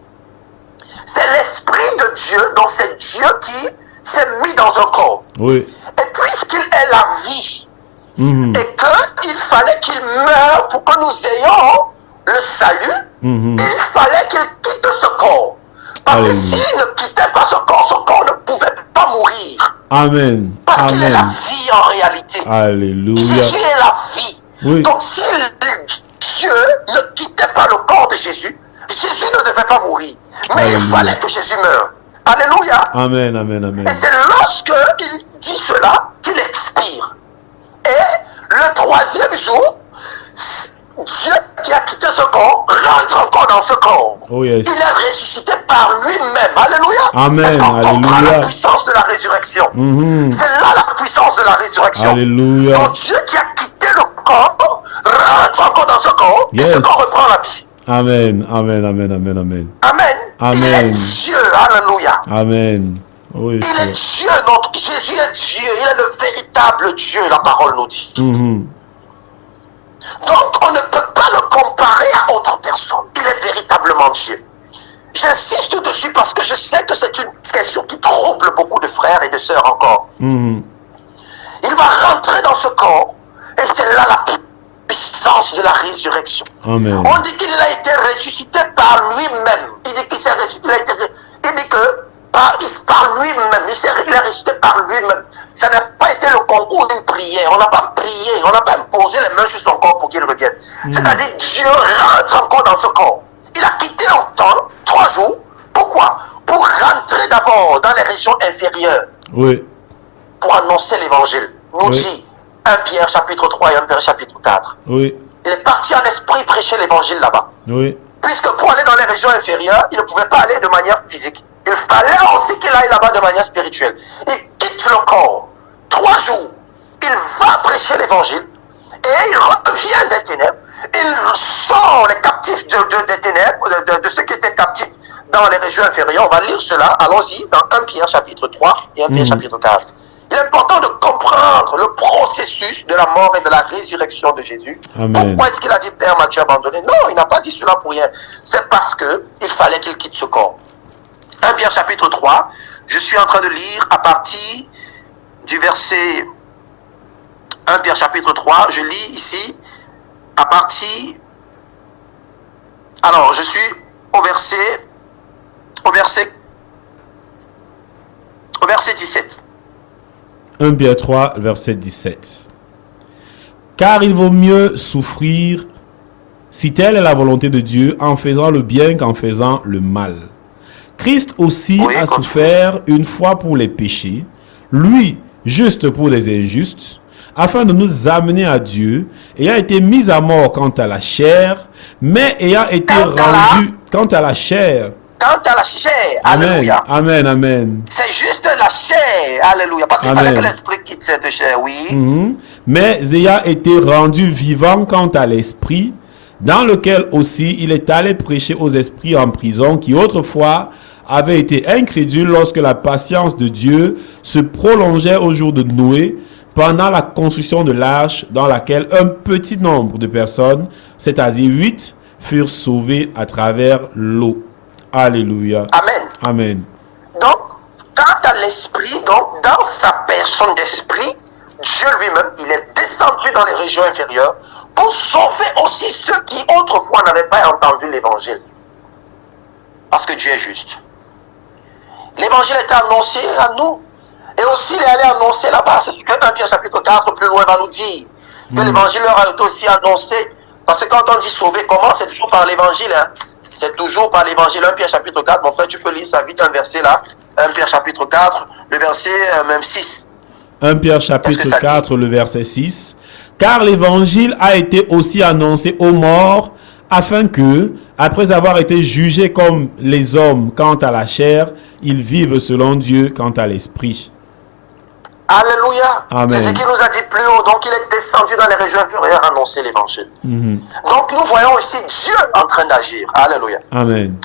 c'est l'esprit de Dieu, donc c'est Dieu qui s'est mis dans un corps. Oui. Et puisqu'il est la vie, et qu'il fallait qu'il meure pour que nous ayons le salut, il fallait qu'il quitte ce corps. Parce que s'il ne quittait pas ce corps ne pouvait pas mourir. Amen. Parce qu'il est la Amen. vie en réalité. Alléluia. Jésus est la vie. Oui. Donc si Dieu ne quittait pas le corps de Jésus, Jésus ne devait pas mourir. Mais Alléluia. il fallait que Jésus meure. Alléluia. Amen, amen, amen. Et c'est lorsque il dit cela qu'il expire. Et le troisième jour, Dieu qui a quitté ce corps rentre encore dans ce corps. Oh yes. Il est ressuscité par lui-même. Alléluia. Amen, Est-ce qu'on comprend alléluia. la puissance de la résurrection? C'est là la puissance de la résurrection. Alléluia. Donc Dieu qui a quitté le corps rentre encore dans ce corps et ce Yes. corps reprend la vie. Amen, amen, amen, amen, amen. Amen. Il est Amen. Dieu. Alléluia. Amen. Oui, Il est Dieu, notre Jésus est Dieu, il est le véritable Dieu, la parole nous dit. Donc on ne peut pas le comparer à autre personne, il est véritablement Dieu. J'insiste dessus parce que je sais que c'est une question qui trouble beaucoup de frères et de sœurs encore. Il va rentrer dans ce corps et c'est là la puissance de la résurrection. Amen. On dit qu'il a été ressuscité par lui-même. Il dit qu'il s'est ressuscité, il dit que par lui-même, il est ressuscité par lui-même. Ça n'a pas été le concours d'une prière. On n'a pas prié, on n'a pas imposé les mains sur son corps pour qu'il revienne. C'est-à-dire Dieu rentre encore dans ce corps. Il a quitté un temps, 3 jours. Pourquoi? Pour rentrer d'abord dans les régions inférieures. Oui. Pour annoncer l'évangile. Nous dit 1 Pierre chapitre 3 et 1 Pierre chapitre 4. Oui. Il est parti en esprit prêcher l'évangile là-bas. Oui. Puisque pour aller dans les régions inférieures, il ne pouvait pas aller de manière physique. Il fallait aussi qu'il aille là-bas de manière spirituelle. Il quitte le corps. 3 jours. Il va prêcher l'évangile. Et il revient des ténèbres. Il sort les captifs des ténèbres, de ceux qui étaient captifs dans les régions inférieures. On va lire cela. Allons-y dans 1 Pierre chapitre 3 et 1 Pierre chapitre 4. Il est important de comprendre le processus de la mort et de la résurrection de Jésus. Amen. Pourquoi est-ce qu'il a dit Père m'as-tu abandonné? Non, il n'a pas dit cela pour rien. C'est parce qu'il fallait qu'il quitte ce corps. 1 Pierre chapitre 3, je suis en train de lire à partir du verset 1 Pierre chapitre 3, je lis ici à partir, alors je suis au verset 17. 1 Pierre 3, verset 17. Car il vaut mieux souffrir, si telle est la volonté de Dieu, en faisant le bien qu'en faisant le mal. Christ aussi a souffert une fois pour les péchés, lui, juste pour les injustes, afin de nous amener à Dieu, ayant été mis à mort quant à la chair, mais ayant été rendu quant à la chair. Quant à la chair, Amen, alléluia. amen, amen. C'est juste la chair, alléluia. Parce qu'il fallait que l'esprit quitte cette chair, oui. Mais ayant été rendu vivant quant à l'esprit, dans lequel aussi il est allé prêcher aux esprits en prison, qui autrefois avaient été incrédules lorsque la patience de Dieu se prolongeait au jour de Noé, pendant la construction de l'arche dans laquelle un petit nombre de personnes, c'est-à-dire 8, furent sauvées à travers l'eau. Alléluia. Amen. Amen. Donc, quant à l'esprit, donc dans sa personne d'esprit, Dieu lui-même, il est descendu dans les régions inférieures pour sauver aussi ceux qui autrefois n'avaient pas entendu l'évangile. parce que Dieu est juste. L'évangile était annoncé à nous. Et aussi, il est allé annoncer là-bas. C'est ce que 1 Pierre chapitre 4, plus loin, va nous dire. Que l'évangile leur a été aussi annoncé. Parce que quand on dit sauver, comment? C'est toujours par l'évangile. Hein? C'est toujours par l'évangile. 1 Pierre chapitre 4, mon frère, tu peux lire ça vite, un verset là. 1 Pierre chapitre 4, le verset même 6. 1 Pierre chapitre 4, le verset 6. Car l'évangile a été aussi annoncé aux morts, afin que, après avoir été jugés comme les hommes quant à la chair, ils vivent selon Dieu quant à l'esprit. Alléluia. Amen. C'est ce qu'il nous a dit plus haut. Donc il est descendu dans les régions inférieures à annoncer l'évangile. Donc nous voyons ici Dieu en train d'agir. Alléluia. Amen.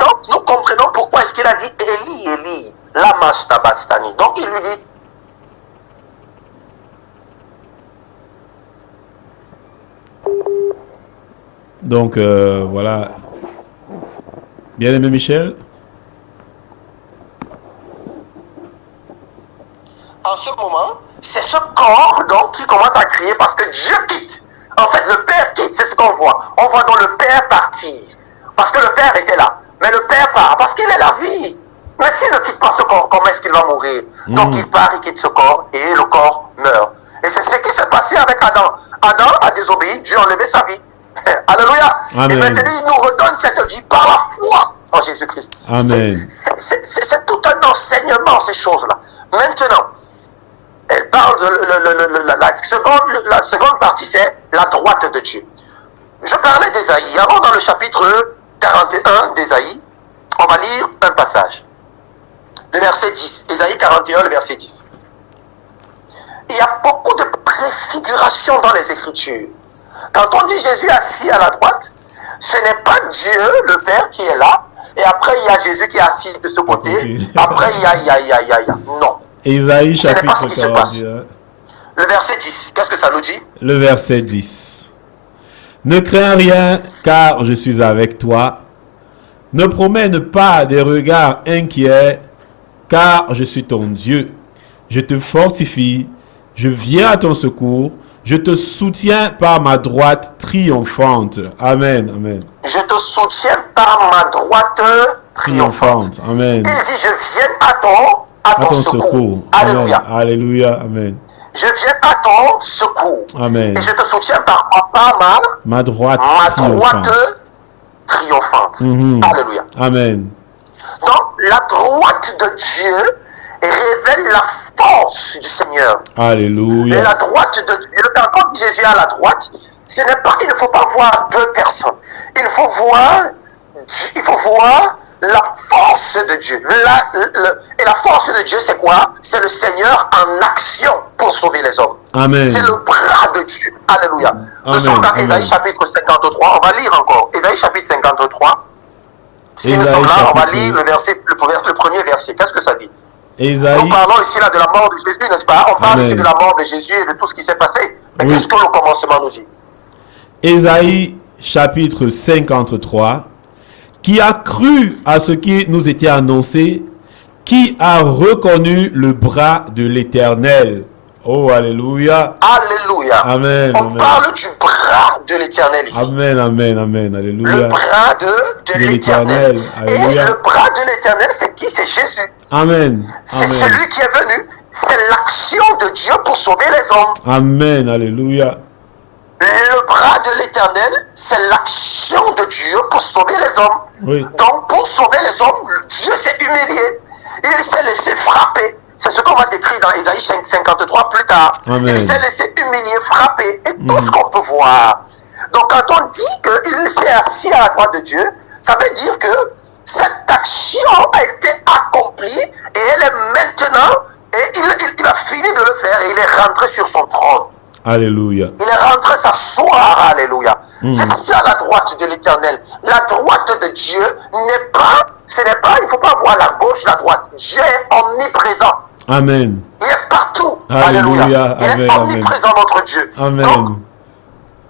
Donc nous comprenons pourquoi est-ce qu'il a dit Élie, Élie, lama sabachthani. Donc il lui dit Donc voilà. Bien-aimé Michel. en ce moment, c'est ce corps donc qui commence à crier parce que Dieu quitte. En fait, le Père quitte, c'est ce qu'on voit. On voit donc le Père partir. Parce que le Père était là. Mais le Père part parce qu'il est la vie. Mais s'il ne quitte pas ce corps, comment est-ce qu'il va mourir? Donc il part, il quitte ce corps et le corps meurt. Et c'est ce qui s'est passé avec Adam. Adam a désobéi, Dieu a enlevé sa vie. Alléluia. Amen. Et maintenant, il nous redonne cette vie par la foi en Jésus-Christ. Amen. C'est tout un enseignement, ces choses-là. Maintenant, elle parle de la seconde partie, c'est la droite de Dieu. Je parlais d'Ésaïe. Avant, dans le chapitre 41 d'Ésaïe, on va lire un passage. Le verset 10. Ésaïe 41, le verset 10. Il y a beaucoup de préfiguration dans les Écritures. Quand on dit Jésus assis à la droite, ce n'est pas Dieu, le Père, qui est là. Et après, il y a Jésus qui est assis de ce côté. Après, il y a. Non. Ésaïe Ce n'est pas ce chapitre qui se passe. 41. Le verset 10, qu'est-ce que ça nous dit? Le verset 10. Ne crains rien, car je suis avec toi. Ne promène pas des regards inquiets, car je suis ton Dieu. Je te fortifie, je viens à ton secours, je te soutiens par ma droite triomphante. Amen, amen. Je te soutiens par ma droite triomphante. Amen. Il dit, je viens à ton secours. Alléluia. Amen. Alléluia, amen. Je viens à ton secours. Amen. Et je te soutiens par ma droite triomphante. Alléluia. Amen. Donc, la droite de Dieu révèle la force du Seigneur. Alléluia. Et la droite de Dieu, quand Jésus est à la droite, il ne faut pas voir deux personnes. Il faut voir la force de Dieu. Et la force de Dieu, c'est quoi? C'est le Seigneur en action pour sauver les hommes. Amen. C'est le bras de Dieu. Alléluia. Nous sommes dans Ésaïe chapitre 53. On va lire encore. Ésaïe chapitre 53. Si nous sommes là, on va lire le premier verset. Qu'est-ce que ça dit? Ésaïe. Nous parlons ici là de la mort de Jésus, n'est-ce pas? On parle ici de la mort de Jésus et de tout ce qui s'est passé. Mais qu'est-ce que le commencement nous dit? Ésaïe chapitre 53. Qui a cru à ce qui nous était annoncé, qui a reconnu le bras de l'Éternel. Oh, alléluia. Alléluia. Amen. On parle du bras de l'Éternel ici. Amen, amen, amen. Alléluia. Le bras de l'Éternel. Et le bras de l'Éternel, c'est qui? C'est Jésus. Amen. C'est celui qui est venu. C'est l'action de Dieu pour sauver les hommes. Amen. Alléluia. Le bras de l'Éternel, c'est l'action de Dieu pour sauver les hommes. Oui. Donc, pour sauver les hommes, Dieu s'est humilié. Il s'est laissé frapper. C'est ce qu'on va décrire dans Ésaïe 53 plus tard. Amen. Il s'est laissé humilier, frapper. Et tout ce qu'on peut voir. Donc, quand on dit qu'il s'est assis à la droite de Dieu, ça veut dire que cette action a été accomplie et elle est maintenant, et il a fini de le faire et il est rentré sur son trône. Alléluia. Il est rentré s'asseoir, alléluia. C'est ça la droite de l'Éternel. La droite de Dieu n'est pas, il ne faut pas voir la gauche, la droite. Dieu est omniprésent. Amen. Il est partout. Alléluia. Alléluia. Il est omniprésent, notre Dieu. Amen. Donc,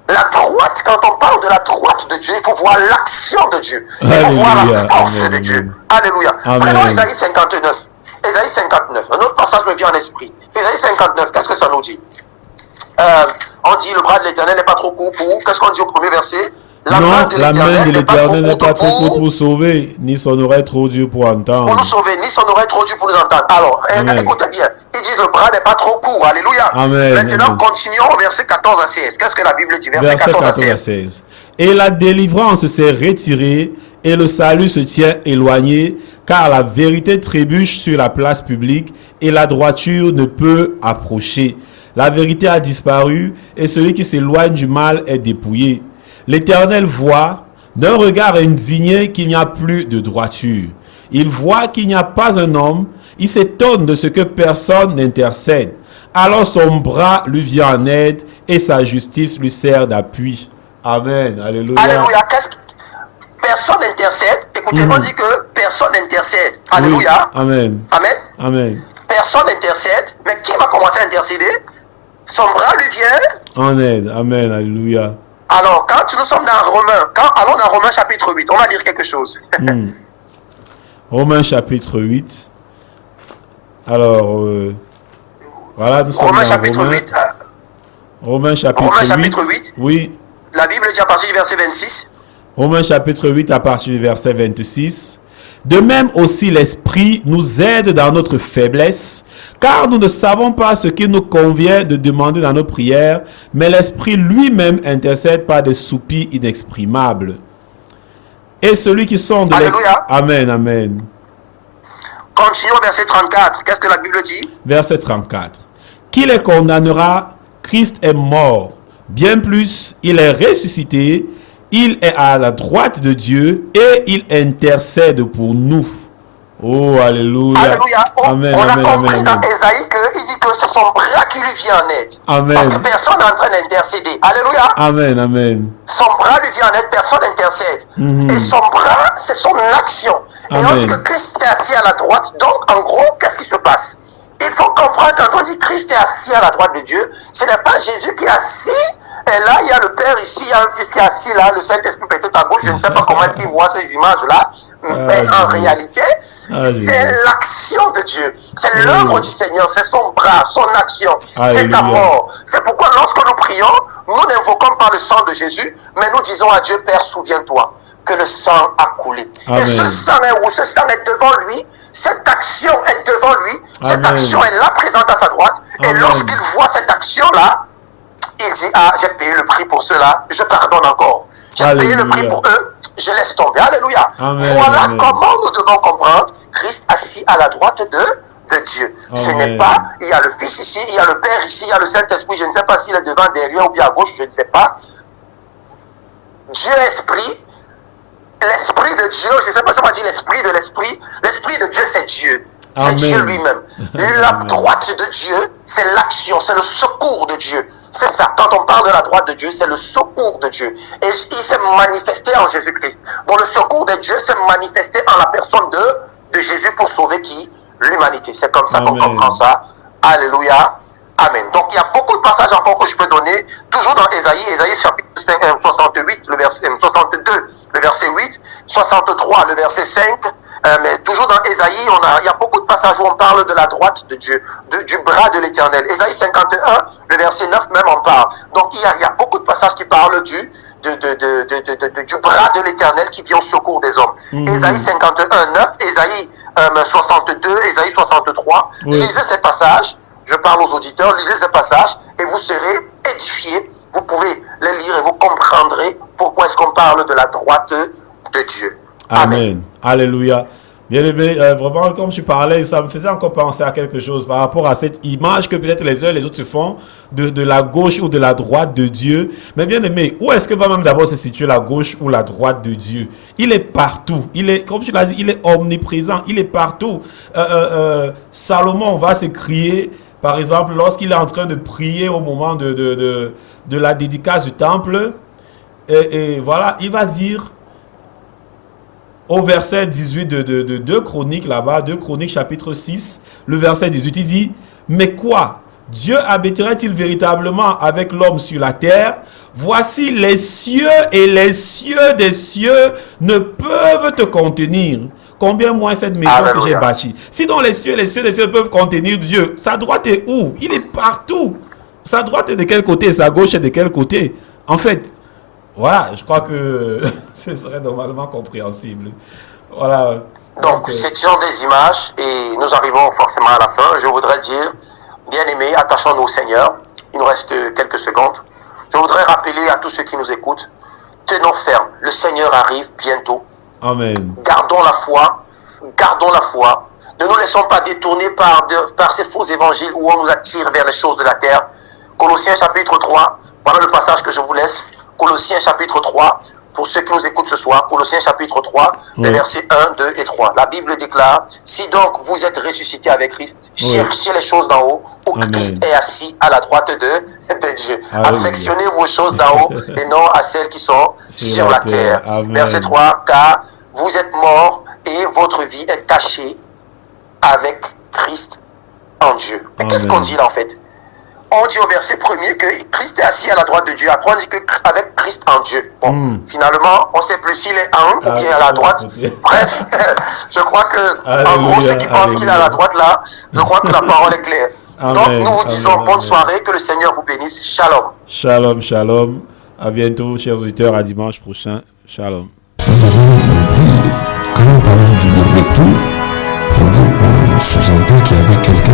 la droite, quand on parle de la droite de Dieu, il faut voir l'action de Dieu. Il faut voir la force de Dieu. Alléluia. Prenons Ésaïe 59. Ésaïe 59. Un autre passage me vient en esprit. Ésaïe 59, qu'est-ce que ça nous dit? On dit le bras de l'Éternel n'est pas trop court pour... Qu'est-ce qu'on dit au premier verset? La Non, main de la main de l'Éternel n'est pas trop courte pour pour sauver, ni son oreille trop dure pour entendre. nous sauver, ni son oreille trop dure pour nous entendre. Alors, écoutez bien, il dit le bras n'est pas trop court. Alléluia. Amen, Maintenant, amen. continuons au verset 14 à 16. Qu'est-ce que la Bible dit? Verset 14 à 16. Et la délivrance s'est retirée et le salut se tient éloigné, car la vérité trébuche sur la place publique et la droiture ne peut approcher. La vérité a disparu et celui qui s'éloigne du mal est dépouillé. L'Éternel voit d'un regard indigné qu'il n'y a plus de droiture. Il voit qu'il n'y a pas un homme. Il s'étonne de ce que personne n'intercède. Alors son bras lui vient en aide et sa justice lui sert d'appui. Amen. Alléluia. Alléluia. Personne n'intercède. Écoutez, on dit que personne n'intercède. Alléluia. Oui. Amen. Amen. Amen. Personne n'intercède. Mais qui va commencer à intercéder? Son bras lui vient en aide. Amen. Alléluia. Alors, quand nous sommes dans Romains, allons dans Romains chapitre 8, on va lire quelque chose. Romains chapitre 8. Alors, voilà, nous sommes Romains dans chapitre Romains. 8. Romains chapitre 8. Oui. La Bible dit à partir du verset 26. Romains chapitre 8 à partir du verset 26. De même aussi l'Esprit nous aide dans notre faiblesse, car nous ne savons pas ce qu'il nous convient de demander dans nos prières, mais l'Esprit lui-même intercède par des soupirs inexprimables. Et celui qui sonde... Alléluia. Amen, amen. Continuons verset 34. Qu'est-ce que la Bible dit? Verset 34. Qui les condamnera? Christ est mort. Bien plus, il est ressuscité. Il est à la droite de Dieu et il intercède pour nous. Oh, alléluia. Alléluia. Amen, on a amen, compris amen, dans amen. Esaïe qu'il dit que c'est son bras qui lui vient en aide. Amen. Parce que personne n'est en train d'intercéder. Alléluia. Amen, amen. Son bras lui vient en aide, personne n'intercède. Et son bras, c'est son action. Et on dit que Christ est assis à la droite. Donc, en gros, qu'est-ce qui se passe? Il faut comprendre, quand on dit Christ est assis à la droite de Dieu, ce n'est pas Jésus qui est assis. Et là, il y a le Père ici, il y a un Fils qui est assis là, le Saint-Esprit peut-être à gauche, je ne sais pas comment est-ce qu'il voit ces images-là. Mais en réalité, c'est l'action de Dieu. C'est l'œuvre du Seigneur, c'est son bras, son action, c'est sa mort. C'est pourquoi lorsque nous prions, nous n'invoquons pas le sang de Jésus, mais nous disons à Dieu, Père, souviens-toi que le sang a coulé. Amen. Et ce sang est où? Ce sang est devant lui. Cette action est devant lui. Cette action est là présente à sa droite. Et lorsqu'il voit cette action-là, il dit, ah, j'ai payé le prix pour cela, je pardonne encore. J'ai payé le prix pour eux, je laisse tomber. Alléluia. Voilà comment nous devons comprendre Christ assis à la droite de Dieu. Ce n'est pas, il y a le Fils ici, il y a le Père ici, il y a le Saint-Esprit, je ne sais pas s'il est devant, derrière ou bien à gauche, je ne sais pas. Dieu Esprit, l'Esprit de Dieu, je ne sais pas si on va dire l'Esprit de l'Esprit. L'Esprit de Dieu, c'est Dieu. C'est Dieu lui-même. La droite de Dieu, c'est l'action, c'est le secours de Dieu. C'est ça. Quand on parle de la droite de Dieu, c'est le secours de Dieu. Et il s'est manifesté en Jésus-Christ. Donc le secours de Dieu s'est manifesté en la personne de Jésus pour sauver qui? L'humanité. C'est comme ça qu'on comprend ça. Alléluia. Amen. Donc il y a beaucoup de passages encore que je peux donner. Toujours dans Ésaïe chapitre 68, le verset 62, le verset 8, 63, le verset 5. Mais toujours dans Ésaïe, il y a beaucoup de passages où on parle de la droite de Dieu, du bras de l'Éternel. Ésaïe 51, le verset 9 même en parle. Donc il y a beaucoup de passages qui parlent du bras de l'Éternel qui vient au secours des hommes. Ésaïe 51, 9, Ésaïe 62, Ésaïe 63. Lisez ces passages, je parle aux auditeurs, lisez ces passages et vous serez édifiés. Vous pouvez les lire et vous comprendrez pourquoi est-ce qu'on parle de la droite de Dieu. Amen. Alléluia. Bien aimé, vraiment, comme tu parlais, ça me faisait encore penser à quelque chose par rapport à cette image que peut-être les uns et les autres se font de la gauche ou de la droite de Dieu. Mais bien aimé, où est-ce que va même d'abord se situer la gauche ou la droite de Dieu? Il est partout. Il est, comme tu l'as dit, il est omniprésent. Il est partout. Salomon va se crier, par exemple, lorsqu'il est en train de prier au moment de la dédicace du temple. Et voilà, il va dire... Au verset 18 de 2 Chroniques, là-bas, 2 Chroniques chapitre 6, le verset 18, il dit, « Mais quoi? Dieu habiterait-il véritablement avec l'homme sur la terre? Voici les cieux et les cieux des cieux ne peuvent te contenir. Combien moins cette maison que j'ai bâtie? Si donc les cieux des cieux peuvent contenir Dieu, sa droite est où? Il est partout. Sa droite est de quel côté? Sa gauche est de quel côté? En fait, Voilà, je crois que ce serait normalement compréhensible. Voilà. Donc, ce sont des images et nous arrivons forcément à la fin. Je voudrais dire, bien-aimés, attachons-nous au Seigneur. Il nous reste quelques secondes. Je voudrais rappeler à tous ceux qui nous écoutent, tenons ferme. Le Seigneur arrive bientôt. Amen. Gardons la foi. Gardons la foi. Ne nous laissons pas détourner par ces faux évangiles où on nous attire vers les choses de la terre. Colossiens chapitre 3. Voilà le passage que je vous laisse. Colossiens chapitre 3. Pour ceux qui nous écoutent ce soir, Colossiens chapitre 3, les versets 1, 2 et 3. La Bible déclare, si donc vous êtes ressuscités avec Christ, cherchez les choses d'en haut, où Christ est assis à la droite de Dieu. Affectionnez vos choses d'en haut et non à celles qui sont sur la terre. Verset 3, car vous êtes morts et votre vie est cachée avec Christ en Dieu. Mais qu'est-ce qu'on dit là en fait? On dit au verset premier que Christ est assis à la droite de Dieu. Après, on dit qu'avec Christ en Dieu. Bon, finalement, on ne sait plus s'il est en ou bien à la droite. Bref, je crois que, en gros, ceux qui pensent qu'il est à la droite là, je crois que la parole est claire. Donc, nous vous disons bonne soirée, que le Seigneur vous bénisse. Shalom. Shalom, shalom. À bientôt, chers auditeurs. À dimanche prochain. Shalom. Nous devons dire, quand nous parlons du retour, ça veut dire qu'on sous-entend qu'il y avait quelqu'un